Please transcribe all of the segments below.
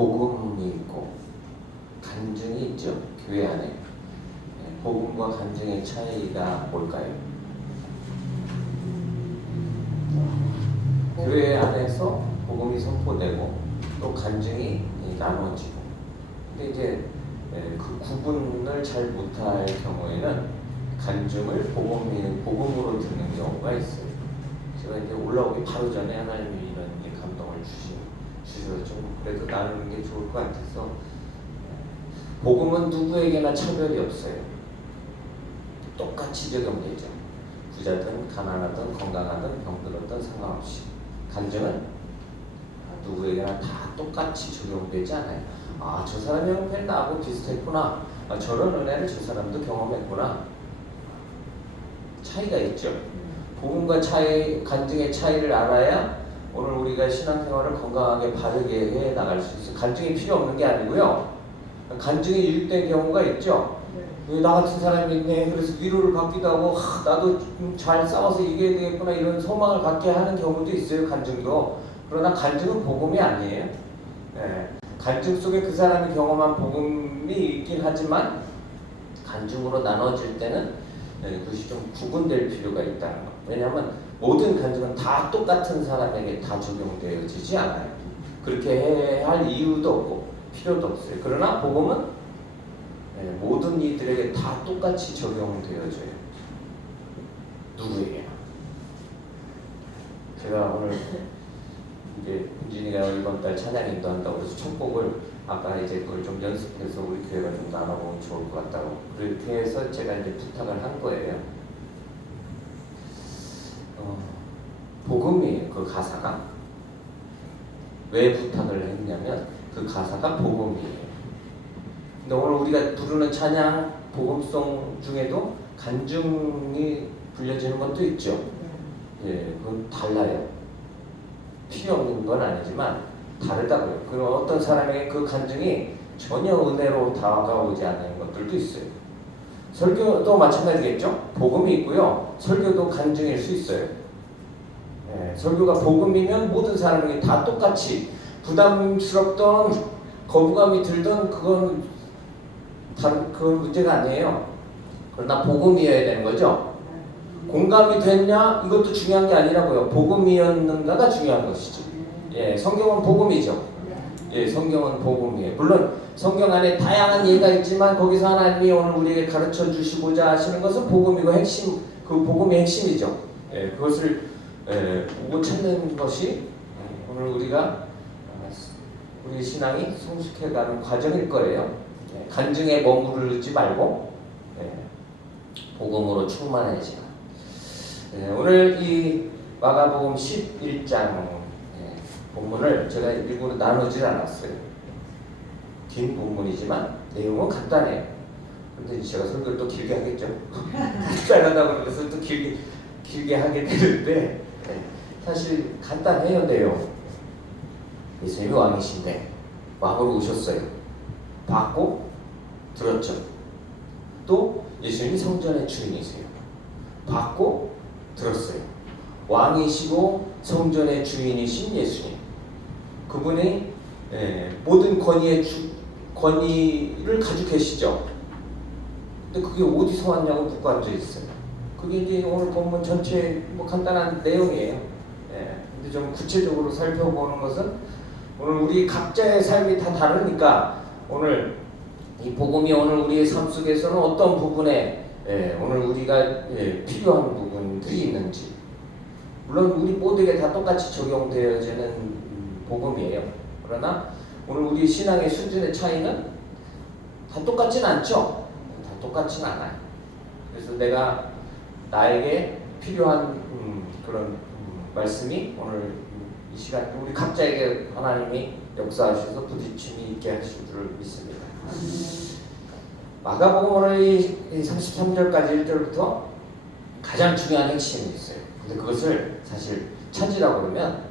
복음이 있고 간증이 있죠. 교회 안에. 복음과 간증의 차이가 뭘까요? 교회 안에서 복음이 선포되고 또 간증이 나눠지고, 근데 이제 그 구분을 잘 못할 경우에는 간증을 복음으로 듣는 경우가 있어요. 제가 이제 올라오기 바로 전에 하나님이 이런 감동을 주셔서 좀 그래도 나누는 게 좋을 것 같아서, 복음은 누구에게나 차별이 없어요. 똑같이 적용되죠. 부자든 가난하든 건강하든 병들었든 상관없이. 간증은 누구에게나 다 똑같이 적용되지 않아요. 아, 저 사람의 형편이 나하고 비슷했구나. 아, 저런 은혜를 저 사람도 경험했구나. 차이가 있죠. 복음과 간증의 차이를 알아야 오늘 우리가 신앙생활을 건강하게 바르게 해 나갈 수 있어요. 간증이 필요 없는 게 아니고요. 간증이 유익된 경우가 있죠. 나 같은 사람이 있네. 그래서 위로를 받기도 하고, 나도 잘 싸워서 이겨야 되겠구나, 이런 소망을 갖게 하는 경우도 있어요. 간증도. 그러나 간증은 복음이 아니에요. 간증 속에 그 사람이 경험한 복음이 있긴 하지만 간증으로 나눠질 때는 그것이 좀 구분될 필요가 있다는 것. 왜냐하면 모든 간증은 다 똑같은 사람에게 다 적용되어지지 않아요. 그렇게 할 이유도 없고 필요도 없어요. 그러나 복음은 모든 이들에게 다 똑같이 적용되어져요. 누구에게나. 제가 오늘 이제 은진이가 이번 달 찬양 인도한다고 해서 첫 곡을 아까 이제 그걸 좀 연습해서 우리 교회가 좀 나눠보면 좋을 것 같다고, 그렇게 해서 제가 이제 부탁을 한 거예요. 복음이에요. 그 가사가. 왜 부탁을 했냐면 그 가사가 복음이에요. 근데 오늘 우리가 부르는 찬양 복음송 중에도 간증이 불려지는 것도 있죠. 그건 달라요. 필요 없는 건 아니지만 다르다고요. 그럼 어떤 사람에게 그 간증이 전혀 은혜로 다가오지 않는 것들도 있어요. 설교도 마찬가지겠죠. 복음이 있고요. 설교도 간증일 수 있어요. 설교가 복음이면 모든 사람에게 다 똑같이 부담스럽던 거부감이 들던 그건 문제가 아니에요. 그러나 복음이어야 되는 거죠. 공감이 됐냐? 이것도 중요한 게 아니라고요. 복음이었는가가 중요한 것이죠. 성경은 복음이죠. 성경은 복음이에요. 물론 성경 안에 다양한 예가 있지만 거기서 하나님이 오늘 우리에게 가르쳐 주시고자 하시는 것은 복음이고 그 복음의 핵심이죠. 그것을 보고 찾는 것이 오늘 우리가 우리 신앙이 성숙해가는 과정일 거예요. 간증에 머무르지 말고 복음으로 충만해지라. 오늘 이 마가복음 11장 본문을 제가 일부러 나누질 않았어요. 긴 본문이지만 내용은 간단해요. 그런데 제가 설교를 또 길게 하겠죠. 간단하다고 그래서 또 길게 하게 되는데 사실 간단해요. 내용. 예수님이 왕이신데 왕으로 오셨어요. 받고 들었죠. 또 예수님이 성전의 주인이세요. 받고 들었어요. 왕이시고 성전의 주인이신 예수님. 그분이 모든 권위를 가지고 계시죠. 근데 그게 어디서 왔냐고 묻고 앉아있어요. 그게 이제 오늘 본문 전체 간단한 내용이에요. 근데 좀 구체적으로 살펴보는 것은 오늘 우리 각자의 삶이 다 다르니까 오늘 이 복음이 오늘 우리의 삶 속에서는 어떤 부분에 오늘 우리가 필요한 부분들이 있는지, 물론 우리 모두에게 다 똑같이 적용되어지는 복음이에요. 그러나 오늘 우리 신앙의 수준의 차이는 다 똑같진 않죠. 다 똑같진 않아요. 그래서 내가 나에게 필요한 그런 말씀이 오늘 이 시간 우리 각자에게 하나님이 역사하셔서 부딪힘이 있게 하실 줄 믿습니다. 마가복음 오늘 33절까지 1절부터 가장 중요한 핵심이 있어요. 근데 그것을 사실 찾으라고 그러면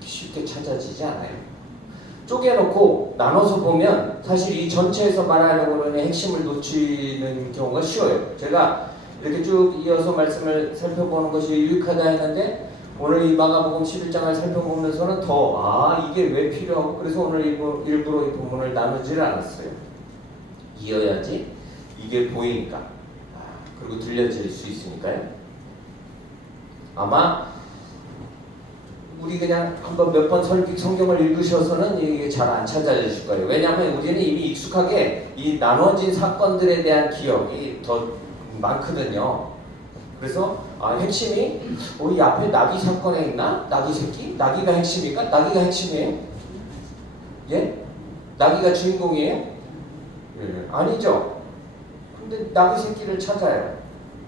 쉽게 찾아지지 않아요. 쪼개놓고 나눠서 보면 사실 이 전체에서 말하려고 그러는 핵심을 놓치는 경우가 쉬워요. 제가 이렇게 쭉 이어서 말씀을 살펴보는 것이 유익하다 했는데 오늘 이 마가복음 11장을 살펴보면서는 더 이게 왜 필요하고 그래서 오늘 일부러 이 본문을 나누지를 않았어요. 이어야지 이게 보이니까 그리고 들려질 수 있으니까요. 아마 우리 그냥 한번 몇 번 성경을 읽으셔서는 이게 잘 안 찾아지실 거예요. 왜냐하면 우리는 이미 익숙하게 이 나눠진 사건들에 대한 기억이 더 많거든요. 그래서 핵심이 이 앞에 나귀 사건에 있나? 나귀 새끼? 나귀가 핵심일까? 나귀가 핵심이에요? 예? 나귀가 주인공이에요? 예. 아니죠. 근데 나귀 새끼를 찾아요.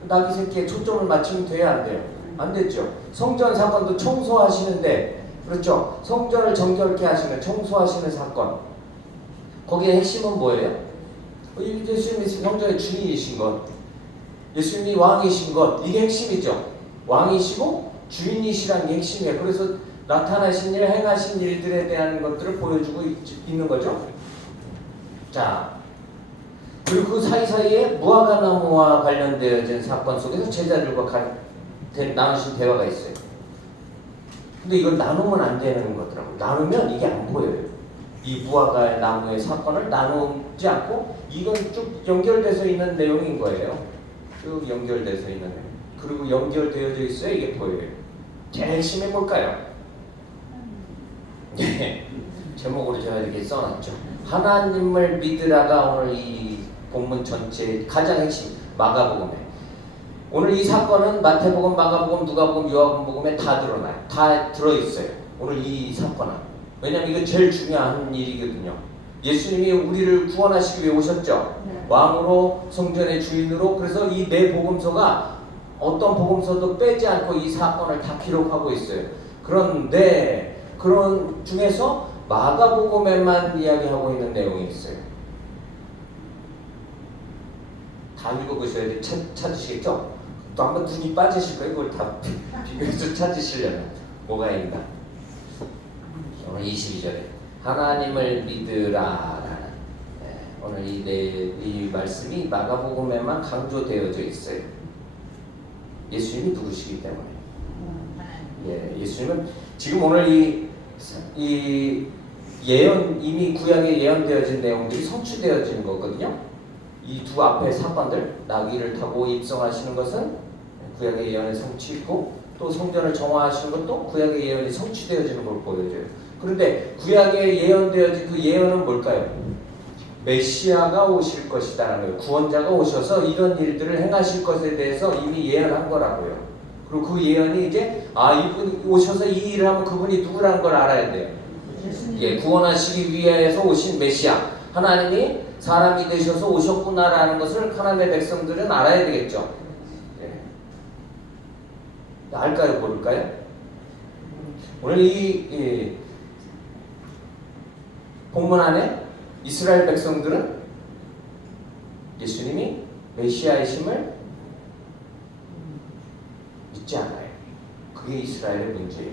나귀 새끼에 초점을 맞추면 돼야 안 돼요? 안 됐죠. 성전 사건도 청소하시는데, 그렇죠. 성전을 정결케 하시는, 청소하시는 사건. 거기에 핵심은 뭐예요? 예수님이 성전의 주인이신 것, 예수님이 왕이신 것, 이게 핵심이죠. 왕이시고 주인이시라는 게 핵심이에요. 그래서 나타나신 일, 행하신 일들에 대한 것들을 보여주고 있는 거죠. 자, 그리고 그 사이사이에 무화과 나무와 관련되어진 사건 속에서 제자들과 나누신 대화가 있어요. 근데 이걸 나누면 안 되는 거더라고요. 나누면 이게 안 보여요. 이 무화과 나무의 사건을 나누지 않고 이건 쭉 연결돼서 있는 내용인 거예요. 쭉 연결돼서 있는 내용. 그리고 연결되어져 있어요. 이게 보여요. 제일 핵심이 뭘까요? 제목으로 제가 이렇게 써놨죠. 하나님을 믿으라가 오늘 이 본문 전체의 가장 핵심, 마가복음에. 오늘 이 사건은 마태복음, 마가복음, 누가복음, 요한복음에 다 드러나요. 다 들어있어요. 오늘 이 사건은. 왜냐하면 이거 제일 중요한 일이거든요. 예수님이 우리를 구원하시기 위해 오셨죠. 왕으로, 성전의 주인으로. 그래서 이 네 복음서가 어떤 복음서도 빼지 않고 이 사건을 다 기록하고 있어요. 그런데 그런 중에서 마가복음에만 이야기하고 있는 내용이 있어요. 다 읽어보셔야 돼. 찾으시겠죠? 또 한번 눈이 빠지실 거예요. 그걸 다 비교해서 찾으시려면. 뭐가 있나? 오늘 22절에 하나님을 믿으라라는 오늘 이 말씀이 마가복음에만 강조되어져 있어요. 예수님이 누구시기 때문에. 예수님은 지금 오늘 이 예언, 이미 구약에 예언되어진 내용들이 성취되어진 거거든요. 이 두 앞의 사건들, 나귀를 타고 입성하시는 것은 구약의 예언의 성취이고, 또 성전을 정화하시는 것도 구약의 예언이 성취되어지는 걸 보여줘요. 그런데 구약에 예언되어진 그 예언은 뭘까요? 메시아가 오실 것이다라는 거예요. 구원자가 오셔서 이런 일들을 행하실 것에 대해서 이미 예언한 거라고요. 그리고 그 예언이 이제 이분이 오셔서 이 일을 하면 그분이 누구라는 걸 알아야 돼요. 구원하시기 위해서 오신 메시아, 하나님이 사람이 되셔서 오셨구나라는 것을 하나님의 백성들은 알아야 되겠죠. 알까요? 모를까요? 오늘 이 본문 안에 이스라엘 백성들은 예수님이 메시아이심을 믿지 않아요. 그게 이스라엘의 문제예요.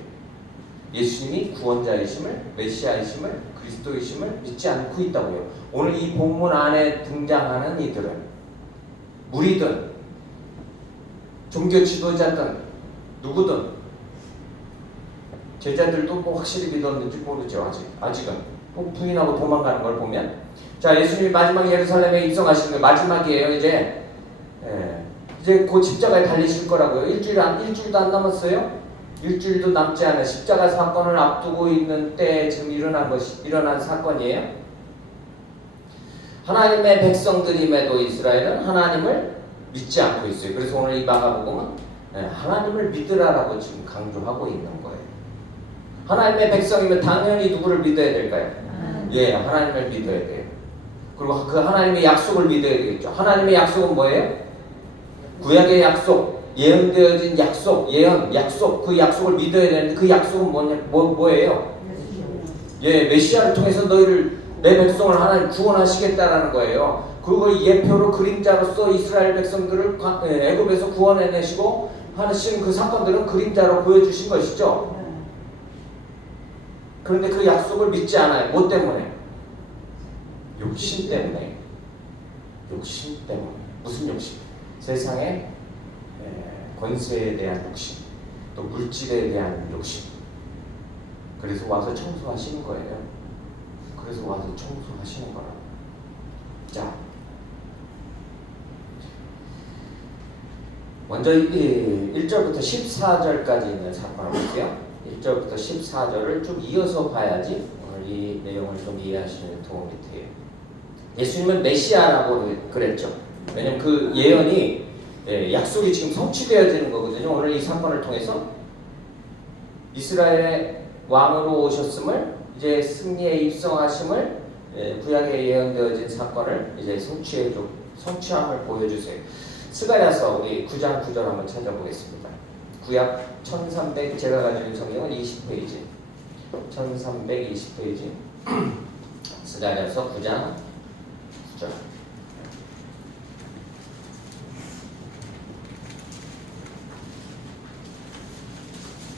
예수님이 구원자이심을, 메시아이심을, 그리스도이심을 믿지 않고 있다고요. 오늘 이 본문 안에 등장하는 이들은 무리든 종교 지도자든 누구든 제자들도 뭐 확실히 믿었는지 모르죠. 아직은 부인하고 도망가는 걸 보면, 자, 예수님이 마지막 예루살렘에 입성하시는 게 마지막이에요. 이제 곧 십자가에 달리실 거라고요. 일주일도 안 남았어요. 일주일도 남지 않은 십자가 사건을 앞두고 있는 때에 지금 일어난 사건이에요. 하나님의 백성들임에도 이스라엘은 하나님을 믿지 않고 있어요. 그래서 오늘 이 마가복음은 하나님을 믿으라라고 지금 강조하고 있는 거예요. 하나님의 백성이면 당연히 누구를 믿어야 될까요? 하나님을 믿어야 돼요. 그리고 그 하나님의 약속을 믿어야 되겠죠. 하나님의 약속은 뭐예요? 구약의 약속, 예언되어진 약속, 약속, 그 약속을 믿어야 되는데 그 약속은 뭐예요? 메시아를 통해서 내 백성을 하나님 구원하시겠다라는 거예요. 그리고 예표로 그림자로서 이스라엘 백성들을 애굽에서 구원해내시고 하신 그 사건들은 그림자로 보여주신 것이죠. 그런데 그 약속을 믿지 않아요. 뭐 때문에? 욕심 때문에. 무슨 욕심? 세상의 권세에 대한 욕심. 또 물질에 대한 욕심. 그래서 와서 청소하시는 거예요. 그래서 와서 청소하시는 거라. 자, 먼저 1절부터 14절까지 있는 사건을 볼게요. 1절부터 14절을 쭉 이어서 봐야지 오늘 이 내용을 좀 이해하시는 데 도움이 돼요. 예수님은 메시아라고 그랬죠. 왜냐면 그 예언이 약속이 지금 성취되어지는 거거든요. 오늘 이 사건을 통해서 이스라엘의 왕으로 오셨음을, 이제 승리에 입성하심을, 구약에 예언되어진 사건을 이제 성취함을 보여주세요. 스가랴서 우리 9장 9절 한번 찾아보겠습니다. 구약 1300, 제가 가지고 있는 성경은 20페이지, 1320페이지, 스가랴서 9장 9절.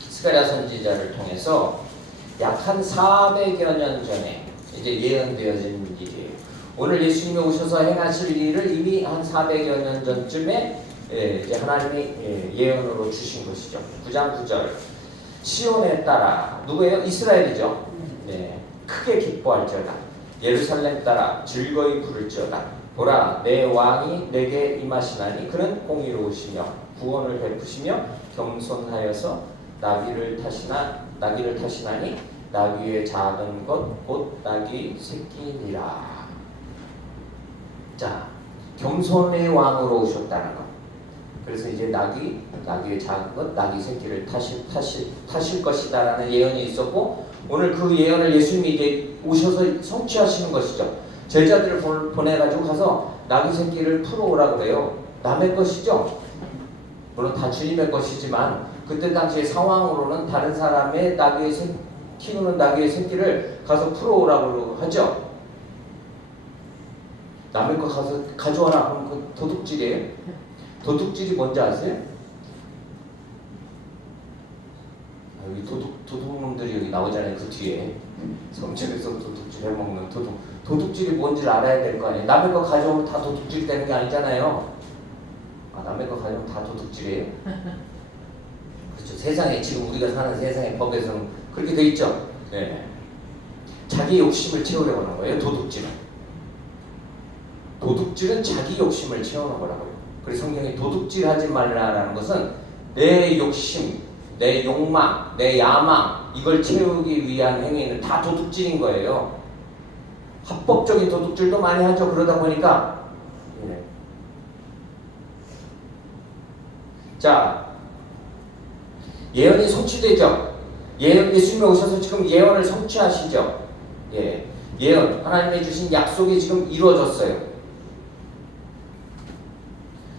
스가랴 선지자를 통해서 약 한 400여 년 전에 이제 예언되어진 일이에요. 오늘 예수님이 오셔서 행하실 일을 이미 한 400여 년 전쯤에 이제 하나님이 예언으로 주신 것이죠. 9장 9절. 시온에 따라, 누구예요? 이스라엘이죠. 네. 크게 기뻐할지어다. 예루살렘 따라 즐거이 부를지어다. 보라, 내 왕이 내게 임하시나니 그는 공의로우시며 구원을 베푸시며 겸손하여서 나귀를 타시나니 나귀의 작은 것 곧 나귀 새끼니라. 자, 겸손의 왕으로 오셨다는 것. 그래서 이제 나귀의 작은 것, 나귀 새끼를 타실 것이다라는 예언이 있었고, 오늘 그 예언을 예수님이 이제 오셔서 성취하시는 것이죠. 제자들을 보내가지고 가서 나귀 새끼를 풀어오라 그래요. 남의 것이죠. 물론 다 주님의 것이지만 그때 당시의 상황으로는 다른 사람의 키우는 나귀의 새끼를 가서 풀어오라고 하죠. 남의 거 가서 가져와라. 그럼 그 도둑질이에요. 도둑질이 뭔지 아세요? 여기 도둑놈들이 여기 나오잖아요. 그 뒤에 성전에서 도둑질 해먹는 도둑질이 뭔지를 알아야 될 거 아니에요. 남의 거 가져오면 다 도둑질이 되는 게 아니잖아요. 남의 거 가져오면 다 도둑질이에요. 그렇죠. 세상에, 지금 우리가 사는 세상의 법에서는 그렇게 돼 있죠. 네. 자기 욕심을 채우려고 하는 거예요. 도둑질은 자기 욕심을 채우는 거라고요. 그래서 성경이 도둑질하지 말라라는 것은 내 욕심, 내 욕망, 내 야망, 이걸 채우기 위한 행위는 다 도둑질인 거예요. 합법적인 도둑질도 많이 하죠. 그러다 보니까. 네. 자, 예언이 성취되죠. 예수님이 오셔서 지금 예언을 성취하시죠. 예언, 하나님이 주신 약속이 지금 이루어졌어요.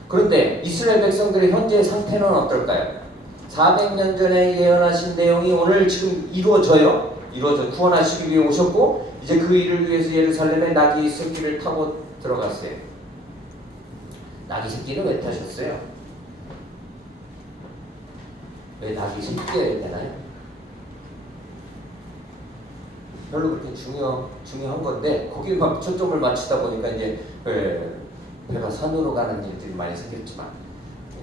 그런데 이스라엘 백성들의 현재 상태는 어떨까요? 400년 전에 예언하신 내용이 오늘 지금 이루어져 구원하시기 위해 오셨고, 이제 그 일을 위해서 예루살렘에 나귀 새끼를 타고 들어갔어요. 나귀 새끼는 왜 타셨어요? 왜 나귀 새끼여야 되나요? 별로 그렇게 중요한 건데 거기만 초점을 맞추다 보니까 이제 배가 산으로 가는 일들이 많이 생겼지만,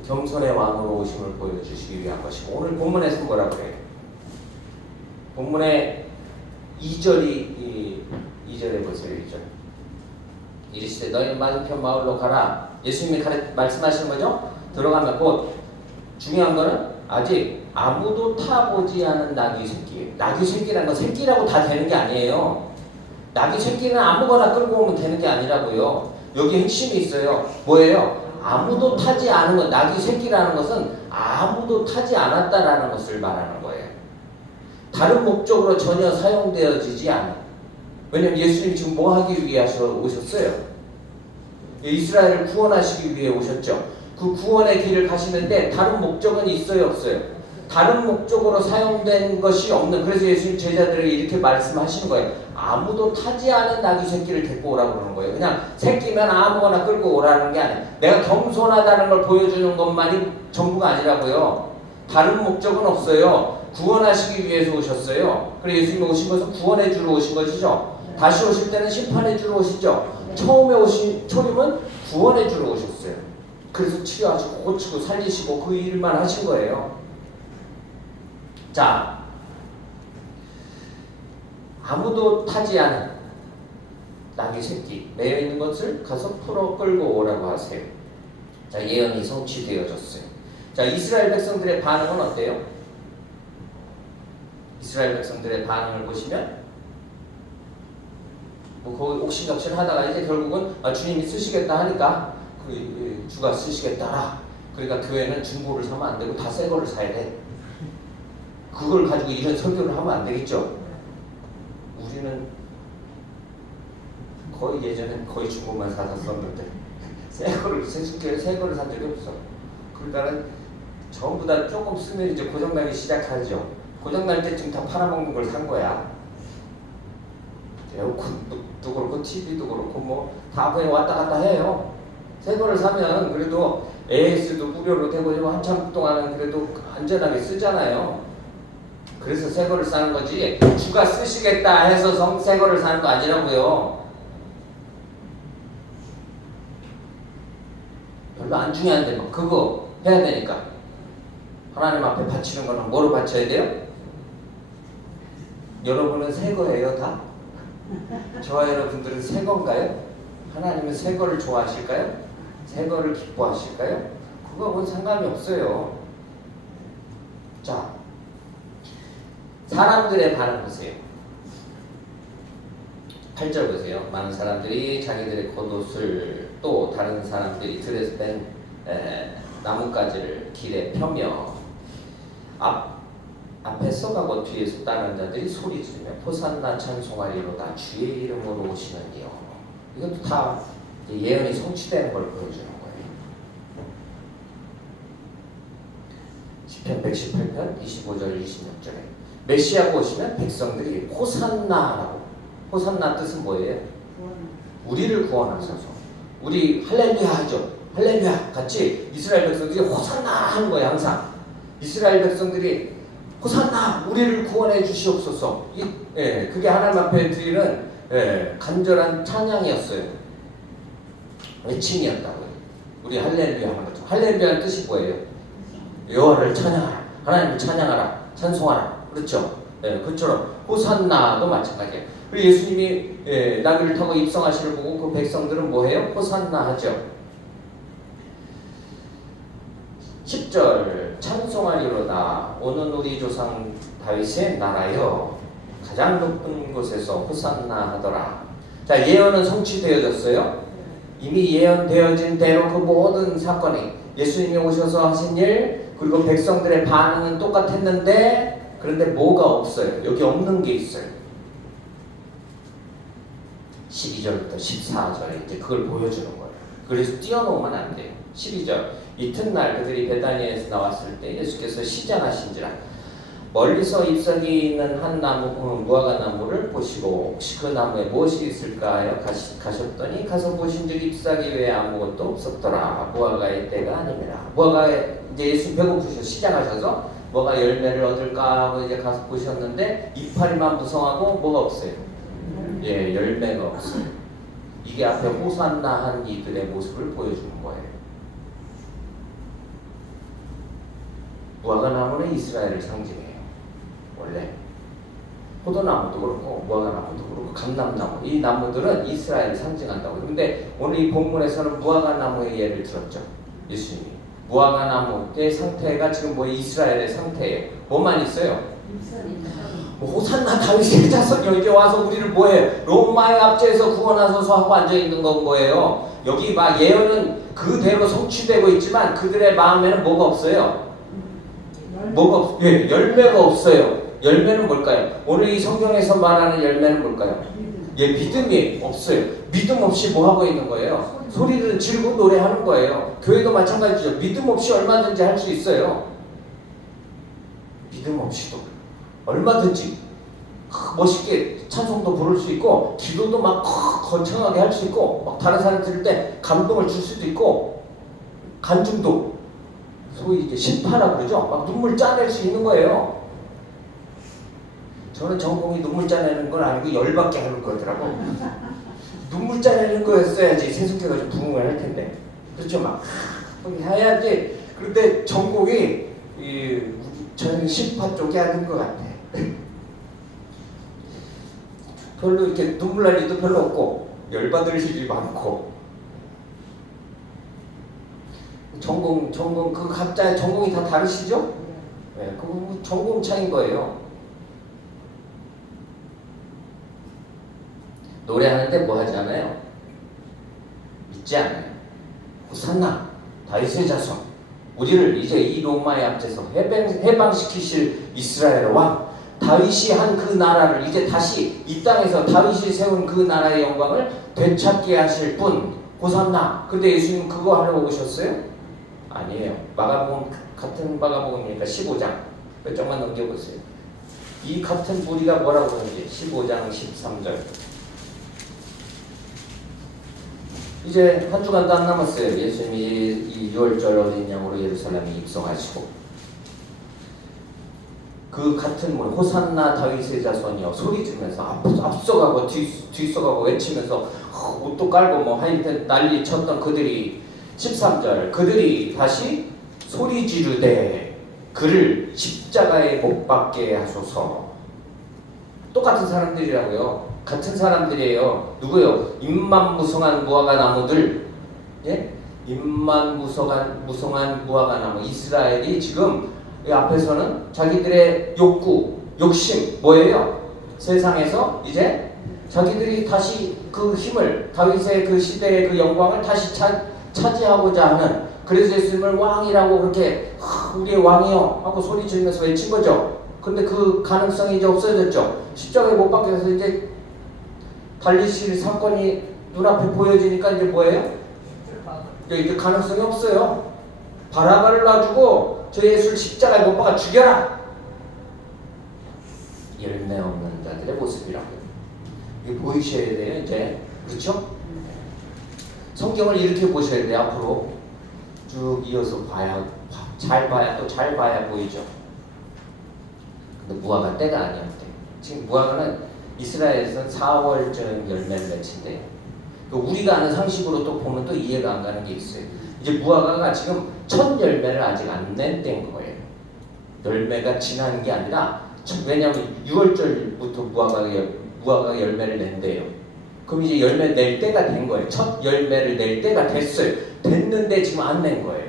겸손의 왕으로 오심을 보여주시기 위한 것이고, 오늘 본문에서 뭐라 그래요? 본문의 2절에 보세요. 2절. 이르시되 너희 맞은편 마을로 가라. 예수님이 말씀하시는 거죠? 들어가면 곧, 중요한 거는 아직 아무도 타보지 않은 나귀 새끼예요. 나귀 새끼라는 건 새끼라고 다 되는 게 아니에요. 나귀 새끼는 아무거나 끌고 오면 되는 게 아니라고요. 여기 핵심이 있어요. 뭐예요? 아무도 타지 않은 것, 나귀 새끼라는 것은 아무도 타지 않았다라는 것을 말하는 거예요. 다른 목적으로 전혀 사용되어지지 않아요. 왜냐면 예수님이 지금 뭐 하기 위해 오셨어요? 이스라엘을 구원하시기 위해 오셨죠. 그 구원의 길을 가시는데 다른 목적은 있어요, 없어요? 다른 목적으로 사용된 것이 없는, 그래서 예수님 제자들에게 이렇게 말씀하시는 거예요. 아무도 타지 않은 나귀 새끼를 데리고 오라고 그러는 거예요. 그냥 새끼면 아무거나 끌고 오라는 게 아니에요. 내가 겸손하다는 걸 보여주는 것만이 전부가 아니라고요. 다른 목적은 없어요. 구원하시기 위해서 오셨어요. 그래서 예수님이 오신 것은 구원해 주러 오신 것이죠. 다시 오실 때는 심판해 주러 오시죠. 처음에 오신 초림은 구원해 주러 오셨어요. 그래서 치료하시고 고치고 살리시고 그 일만 하신 거예요. 자, 아무도 타지 않은 나귀 새끼 매여 있는 것을 가서 풀어 끌고 오라고 하세요. 자, 예언이 성취되어졌어요. 자, 이스라엘 백성들의 반응은 어때요? 이스라엘 백성들의 반응을 보시면 뭐 거기 옥신각신 하다가 이제 결국은 주님이 쓰시겠다 하니까 주가 쓰시겠다. 그러니까 교회는 중고를 사면 안 되고 다 새 거를 사야 돼. 그걸 가지고 이런 설교를 하면 안 되겠죠. 우리는 거의 예전엔 거의 중고만 사셨었는데 세수교회 새 거를 산 적이 없어. 그러니까는 전부 다 조금 쓰면 이제 고장나기 시작하죠. 고장날 때쯤 다 팔아먹는 걸 산 거야. 에어컨도 그렇고 TV도 그렇고 뭐 다 그냥 왔다 갔다 해요. 새 거를 사면 그래도 AS도 무료로 되고 한참 동안은 그래도 안전하게 쓰잖아요. 그래서 새 거를 사는 거지 주가 쓰시겠다 해서 새 거를 사는 거 아니라고요. 별로 안 중요한데 뭐 그거 해야 되니까. 하나님 앞에 바치는 거는 뭐로 바쳐야 돼요? 여러분은 새 거예요 다? 저와 여러분들은 새 건가요? 하나님은 새 거를 좋아하실까요? 새 거를 기뻐하실까요? 그거하고는 상관이 없어요. 자, 사람들의 반응 보세요. 8절 보세요. 많은 사람들이 자기들의 겉옷을 또 다른 사람들이 들에서 뺀 나뭇가지를 길에 펴며 앞에 서가고 뒤에서 따르는 자들이 소리 지르며 호산나 찬송하리로다 주의 이름으로 오시는 이여. 이것도 다 예언이 성취되는 걸 보여주는 거예요. 시편 118편 25절 26절에 메시아가 오시면 백성들이 호산나라고. 호산나 뜻은 뭐예요? 우리를 구원하소서. 우리 할렐루야 하죠. 할렐루야 같이 이스라엘 백성들이 호산나 하는 거예요. 항상 이스라엘 백성들이 호산나 우리를 구원해 주시옵소서. 그게 하나님 앞에 드리는 간절한 찬양이었어요. 외침이었다고요. 우리 할렐루야 하는 거죠. 할렐루야는 뜻이 뭐예요? 여호와를 찬양하라. 하나님을 찬양하라. 찬송하라. 그렇죠? 그처럼 호산나도 마찬가지예요. 그리고 예수님이 나귀를 타고 입성하시를 보고 그 백성들은 뭐해요? 호산나 하죠. 10절 찬송하리로다 오는 우리 조상 다윗의 나라여 가장 높은 곳에서 호산나 하더라. 자, 예언은 성취되어졌어요. 이미 예언되어진 대로 그 모든 사건이 예수님이 오셔서 하신 일 그리고 백성들의 반응은 똑같았는데 그런데 뭐가 없어요. 여기 없는 게 있어요. 12절부터 14절에 이제 그걸 보여주는 거예요. 그래서 뛰어넘으면 안 돼요. 12절 이튿날 그들이 베다니에서 나왔을 때 예수께서 시장하신지라 멀리서 잎사귀 있는 한 나무 무화과 나무를 보시고 혹시 그 나무에 무엇이 있을까 하여 가셨더니 가서 보신즉 잎사귀 외에 아무것도 없었더라. 무화과의 때가 아닙니다. 무화과에 이제 예수 배고프셔서 시장하셔서 뭐가 열매를 얻을까 하고 이제 가서 보셨는데 이파리만 무성하고 뭐가 없어요. 열매가 없어요. 이게 앞에 호산나 한 이들의 모습을 보여주는 거예요. 무화과 나무는 이스라엘을 상징해요. 원래 포도나무도 그렇고 무화과 나무도 그렇고 감람나무 이 나무들은 이스라엘을 상징한다고. 그런데 오늘 이 본문에서는 무화과 나무의 예를 들었죠. 예수님이 무화과 나무의 상태가 지금 뭐 이스라엘의 상태예요. 뭐만 있어요? 호산나 다윗의 자손이 이제 와서 우리를 뭐해? 로마의 압제에서 구원하소서 하고 앉아있는 건 거예요. 여기 막 예언은 그대로 성취되고 있지만 그들의 마음에는 뭐가 없어요? 열매가 없어요. 열매는 뭘까요? 오늘 이 성경에서 말하는 열매는 뭘까요? 믿음이 없어요. 믿음 없이 뭐 하고 있는 거예요? 소리를 지르고 노래하는 거예요. 교회도 마찬가지죠. 믿음 없이 얼마든지 할 수 있어요. 믿음 없이도 얼마든지 멋있게 찬송도 부를 수 있고 기도도 막 거창하게 할 수 있고 막 다른 사람 들을 때 감동을 줄 수도 있고 간증도 소위 이제 신파라 그러죠. 막 눈물 짜낼 수 있는 거예요. 저는 전공이 눈물 짜내는 건 아니고 열받게 하는 거더라고. 눈물 짜내는 거였어야지 세속교가 좀 부흥을 할 텐데. 그렇죠. 막 해야지. 그런데 전공이 저는 신파 쪽이 아닌 것 같아. 별로 이렇게 눈물 날 일도 별로 없고 열받을 일이 많고 전공 그 각자의 전공이 다 다르시죠? 네, 그 전공 차인 거예요. 노래하는데 뭐 하지 않아요? 믿지 않아요. 호산나 다윗의 자손 우리를 이제 이 로마의 앞에서 해방시키실 이스라엘 왕 다윗이 한 그 나라를 이제 다시 이 땅에서 다윗이 세운 그 나라의 영광을 되찾게 하실 분 호산나. 근데 예수님 그거 하려고 오셨어요? 아니에요. 마가복음 같은 마가복음이니까 15장 몇 장만 넘겨보세요. 이 같은 무리가 뭐라고 하는지 15장 13절. 이제 한 주간도 안 남았어요. 예수님이 이 6월절 어린 양으로 예루살렘에 입성하시고 그 같은 문 호산나 다윗의 자손이여 소리 지르면서 앞서가고 뒤서가고 외치면서 옷도 깔고 뭐 하여튼 난리 쳤던 그들이 13절 그들이 다시 소리 지르되 그를 십자가에 못 박게 하소서. 똑같은 사람들이라고요. 같은 사람들이에요. 누구요? 입만 무성한 무화과 나무들. 예? 입만 무성한 무화과 나무. 이스라엘이 지금 이 앞에서는 자기들의 욕구, 욕심 뭐예요? 세상에서 이제 자기들이 다시 그 힘을 다윗의 그 시대의 그 영광을 다시 차지하고자 하는. 그래서 예수님을 왕이라고 그렇게 우리의 왕이요 하고 소리 지르면서 외친 거죠. 근데 그 가능성이 이제 없어졌죠. 십자가에 못 박혀서 이제 달리실 사건이 눈앞에 보여지니까 이제 뭐예요? 이제 가능성이 없어요. 바라바를 놔주고 저 예수를 십자가에 못 박아 죽여라. 열매 없는 자들의 모습이라고요. 이게 보이셔야 돼요 이제. 그렇죠? 성경을 이렇게 보셔야 돼요. 앞으로 쭉 이어서 봐야 잘 봐야 또 잘 봐야 보이죠. 근데 무화과 때가 아니었대. 지금 무화과는 이스라엘에서는 4월쯤 열매를 맺힌대요. 우리가 아는 상식으로 또 보면 또 이해가 안 가는 게 있어요. 이제 무화과가 지금 첫 열매를 아직 안 낸 때인 거예요. 열매가 지난 게 아니라 왜냐하면 6월절부터 무화과가 열매를 낸대요. 그럼 이제 열매 낼 때가 된 거예요. 첫 열매를 낼 때가 됐어요. 됐는데 지금 안 낸 거예요.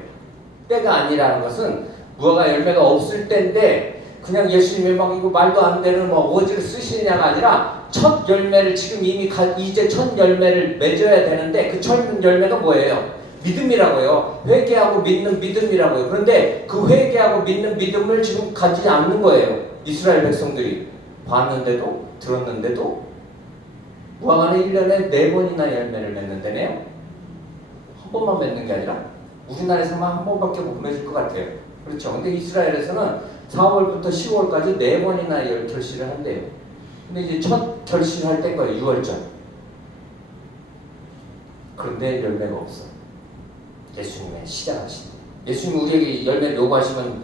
때가 아니라는 것은 무화과 열매가 없을 때인데 그냥 예수님이 막 이거 말도 안 되는 뭐 어지를 쓰시느냐가 아니라 첫 열매를 지금 이미 이제 첫 열매를 맺어야 되는데 그 첫 열매가 뭐예요? 믿음이라고요. 회개하고 믿는 믿음이라고요. 그런데 그 회개하고 믿는 믿음을 지금 가지지 않는 거예요. 이스라엘 백성들이 봤는데도 들었는데도 무화과는 1년에 4번이나 열매를 맺는다네요. 한 번만 맺는 게 아니라 우리나라에서만 한 번밖에 못 맺을 것 같아요. 그렇죠. 근데 이스라엘에서는 4월부터 10월까지 4번이나 결실을 한대요. 근데 이제 첫 결실할 때인 거예요. 6월절. 그런데 열매가 없어. 예수님의 시작하신. 예수님 우리에게 열매를 요구하시면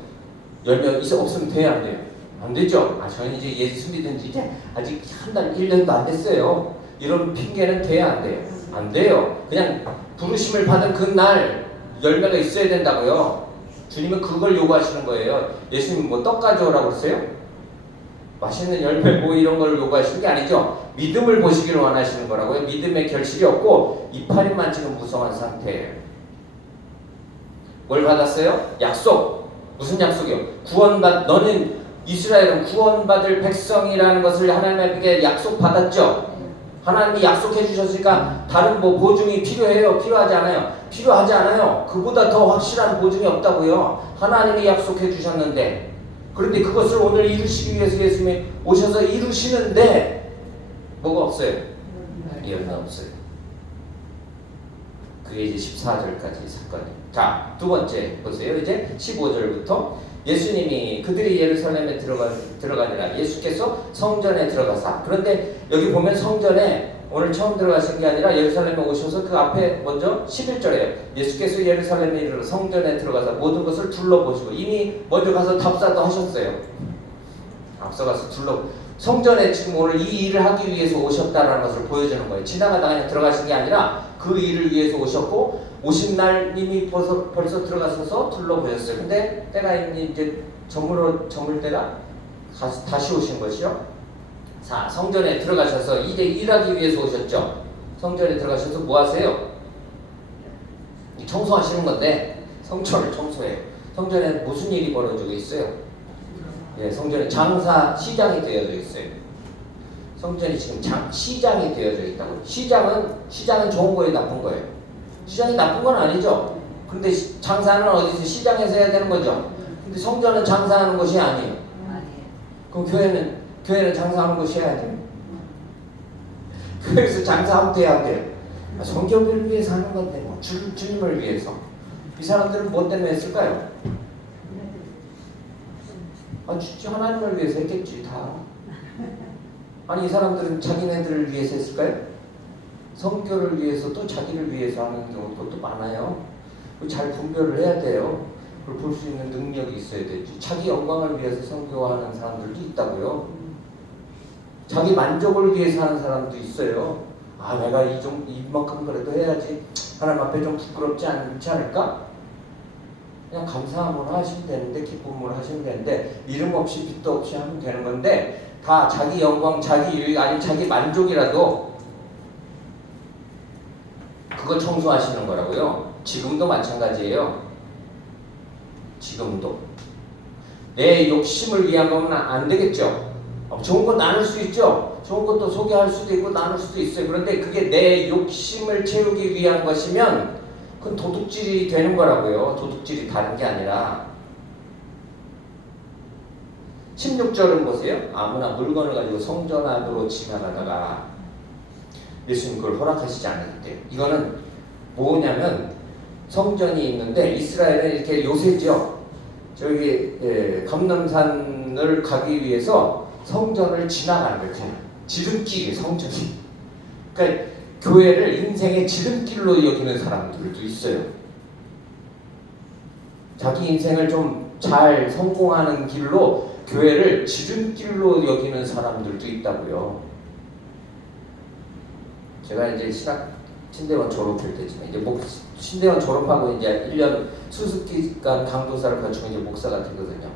열매 없으면 돼야 안 돼요? 안 되죠. 저는 이제 예수 믿은 지 이제 아직 한 달, 1년도 안 됐어요. 이런 핑계는 돼야 안 돼요. 안 돼요. 그냥 부르심을 받은 그날 열매가 있어야 된다고요. 주님은 그걸 요구하시는 거예요. 예수님 뭐 떡 가져오라고 그랬어요? 맛있는 열매 뭐 이런 걸 요구하시는 게 아니죠. 믿음을 보시기를 원하시는 거라고요. 믿음의 결실이 없고 이파리만 지금 무성한 상태예요. 뭘 받았어요? 약속. 무슨 약속이요? 너는 이스라엘은 구원받을 백성이라는 것을 하나님에게 약속받았죠. 하나님이 약속해 주셨으니까 다른 뭐 보증이 필요해요? 필요하지 않아요? 필요하지 않아요. 그보다 더 확실한 보증이 없다고요. 하나님이 약속해 주셨는데, 그런데 그것을 오늘 이루시기 위해서 예수님이 오셔서 이루시는데 뭐가 없어요? 열매 없어요. 그게 이제 14절까지 사건이에요. 자, 두 번째 보세요. 이제 15절부터 예수님이 그들이 예루살렘에 들어가니라. 예수께서 성전에 들어가사. 그런데 여기 보면 성전에 오늘 처음 들어가신 게 아니라 예루살렘에 오셔서 그 앞에 먼저 11절에 예수께서 예루살렘에 이르러 성전에 들어가서 모든 것을 둘러보시고 이미 먼저 가서 답사도 하셨어요. 앞서가서 성전에 지금 오늘 이 일을 하기 위해서 오셨다라는 것을 보여주는 거예요. 지나가다 그냥 들어가신 게 아니라 그 일을 위해서 오셨고 오신 날 이미 벌써 들어가셔서 둘러보셨어요. 근데 때가 이제 저물 때가 다시 오신 것이요. 자, 성전에 들어가셔서 이제 일하기 위해서 오셨죠. 성전에 들어가셔서 뭐 하세요? 청소하시는 건데 성전을 청소해요. 성전에 무슨 일이 벌어지고 있어요? 예, 성전에 시장이 되어져 있어요. 성전이 지금 시장이 되어져 있다고. 시장은 좋은 거예요, 나쁜 거예요? 시장이 나쁜 건 아니죠. 근데 장사는 어디서 시장에서 해야 되는 거죠. 근데 성전은 장사하는 곳이 아니에요. 그럼 교회는 장사하는 곳이어야 돼요. 교회에서 장사하면 돼야 돼요. 성경을 위해서 하는 건데 뭐 주님을 위해서. 이 사람들은 뭐 때문에 했을까요? 하나님을 위해서 했겠지 다. 아니 이 사람들은 자기네들을 위해서 했을까요? 성교를 위해서 또 자기를 위해서 하는 경우도 많아요. 잘 분별을 해야 돼요. 그걸 볼 수 있는 능력이 있어야 되지. 자기 영광을 위해서 성교하는 사람들도 있다고요. 자기 만족을 위해서 하는 사람도 있어요. 내가 이만큼 그래도 해야지 하나님 앞에 좀 부끄럽지 않지 않을까? 그냥 감사함으로 하시면 되는데, 기쁨으로 하시면 되는데, 이름 없이 빛도 없이 하면 되는 건데, 다 자기 영광, 자기 유익, 아니면 자기 만족이라도 그거 청소하시는 거라고요. 지금도 마찬가지예요. 지금도 내 욕심을 위한 거면 안 되겠죠. 좋은 거 나눌 수 있죠. 좋은 것도 소개할 수도 있고 나눌 수도 있어요. 그런데 그게 내 욕심을 채우기 위한 것이면 그건 도둑질이 되는 거라고요. 도둑질이 다른 게 아니라. 16절은 보세요. 아무나 물건을 가지고 성전 안으로 지나가다가 예수님 그걸 허락하시지 않았대요. 이거는 뭐냐면 성전이 있는데 이스라엘은 이렇게 요새죠. 저기 감람산을 가기 위해서 성전을 지나가는 거예요. 그냥 지름길이 성전이. 그러니까 교회를 인생의 지름길로 여기는 사람들도 있어요. 자기 인생을 좀 잘 성공하는 길로 교회를 지름길로 여기는 사람들도 있다고요. 제가 이제 신대원 졸업할 때쯤에 이제 신대원 졸업하고 이제 1년 수습기간 강도사를 거치고 이제 목사가 되거든요.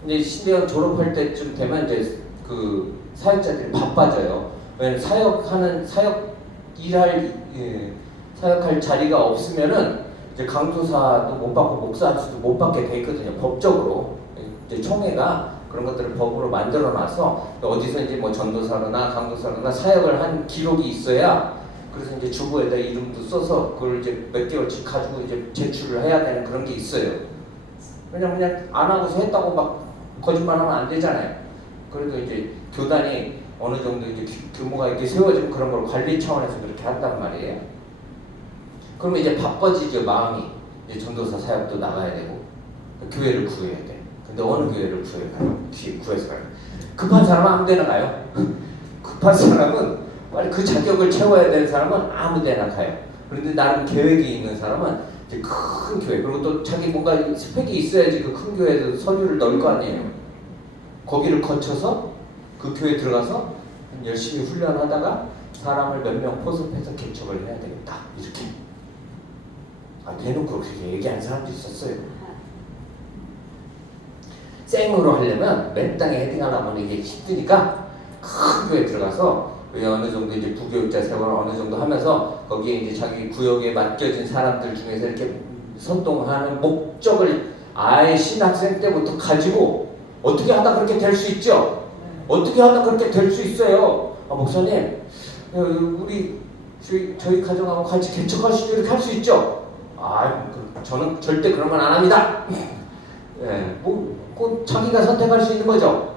근데 신대원 졸업할 때쯤 되면 이제 그 사역자들이 바빠져요. 왜냐면 사역할 자리가 없으면은 이제 강도사도 못 받고 목사도 못 받게 돼 있거든요. 법적으로 이제 총회가 그런 것들을 법으로 만들어놔서 어디서 이제 뭐 전도사로나 강도사로나 사역을 한 기록이 있어야 그래서 이제 주보에다 이름도 써서 그걸 이제 몇 개월씩 가지고 이제 제출을 해야 되는 그런 게 있어요. 왜냐면 그냥 안 하고서 했다고 막 거짓말하면 안 되잖아요. 그래도 이제 교단이 어느 정도 이제 규모가 이렇게 세워지면 그런 걸 관리 차원에서 그렇게 한단 말이에요. 그러면 이제 바빠지죠, 마음이. 이제 전도사 사역도 나가야 되고 교회를 구해야 돼. 근데 어느 교회를 구해서 가요? 급한 사람은 아무 데나 가요. 급한 사람은 빨리 그 자격을 채워야 되는 사람은 아무 데나 가요. 그런데 나름 계획이 있는 사람은 이제 큰 교회, 그리고 또 자기 뭔가 스펙이 있어야지 그 큰 교회에서 서류를 넣을 거 아니에요. 거기를 거쳐서 그 교회에 들어가서 열심히 훈련하다가 사람을 몇 명 포섭해서 개척을 해야 되겠다. 이렇게. 대놓고 그렇게 얘기하는 사람도 있었어요. 생으로 하려면 맨 땅에 헤딩하려면 이게 힘드니까 큰 교회에 들어가서 어느 정도 이제 부교육자 생활을 어느 정도 하면서 거기에 이제 자기 구역에 맡겨진 사람들 중에서 이렇게 선동하는 목적을 아예 신학생 때부터 가지고 어떻게 하다 그렇게 될 수 있죠? 어떻게 하다 그렇게 될 수 있어요? 목사님, 우리 저희 가정하고 같이 개척하시죠? 이렇게 할 수 있죠? 저는 절대 그런 건 안 합니다. 꼭 자기가 선택할 수 있는 거죠.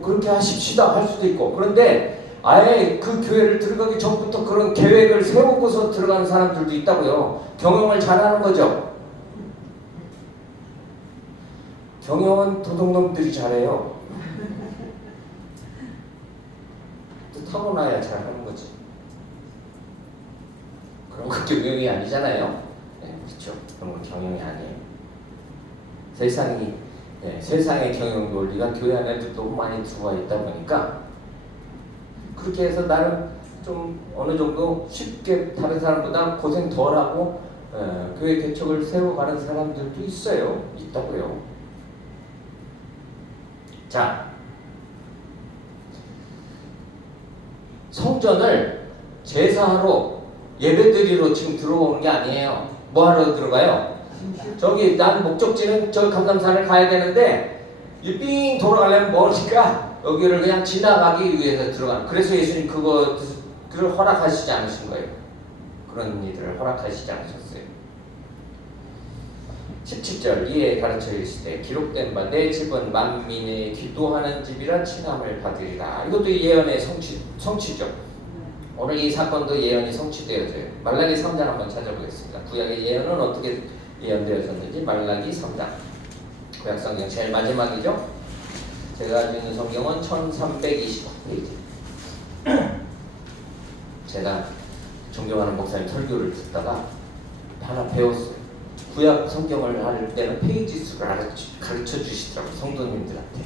그렇게 하십시다 할 수도 있고. 그런데 아예 그 교회를 들어가기 전부터 그런 계획을 세우고서 들어가는 사람들도 있다고요. 경영을 잘하는 거죠. 경영은 도둑놈들이 잘해요. 또 타고나야 잘하는 거지. 그런 건 경영이 아니잖아요. 그렇죠. 그런 건 경영이 아니에요. 세상의 경영 논리가 교회 안에도 너무 많이 들어와 있다 보니까 그렇게 해서 나름 좀 어느 정도 쉽게 다른 사람보다 고생 덜하고 교회 개척을 세워가는 사람들도 있다고요. 자, 성전을 제사하러 예배드리러 지금 들어오는 게 아니에요. 뭐 하러 들어가요? 저기 난 목적지는 저 감람산을 가야 되는데 삥 돌아가려면 머니까 여기를 그냥 지나가기 위해서 들어가는. 그래서 예수님 그걸 허락하시지 않으신 거예요. 그런 일들을 허락하시지 않으셨어요. 17절 이에 가르쳐 이르시되 기록된 바 내 집은 만민의 기도하는 집이라 칭함을 받으리라. 이것도 예언의 성취죠. 오늘 이 사건도 예언이 성취되어져요. 말라기 3장 한번 찾아보겠습니다. 구약의 예언은 어떻게 예언되어졌는지 말라기 3장. 구약 성경 제일 마지막이죠. 제가 가지고 있는 성경은 1329페이지. 제가 존경하는 목사님 설교를 듣다가 하나 배웠어요. 구약 성경을 할 때는 페이지 수를 가르쳐 주시더라고요. 성도님들한테.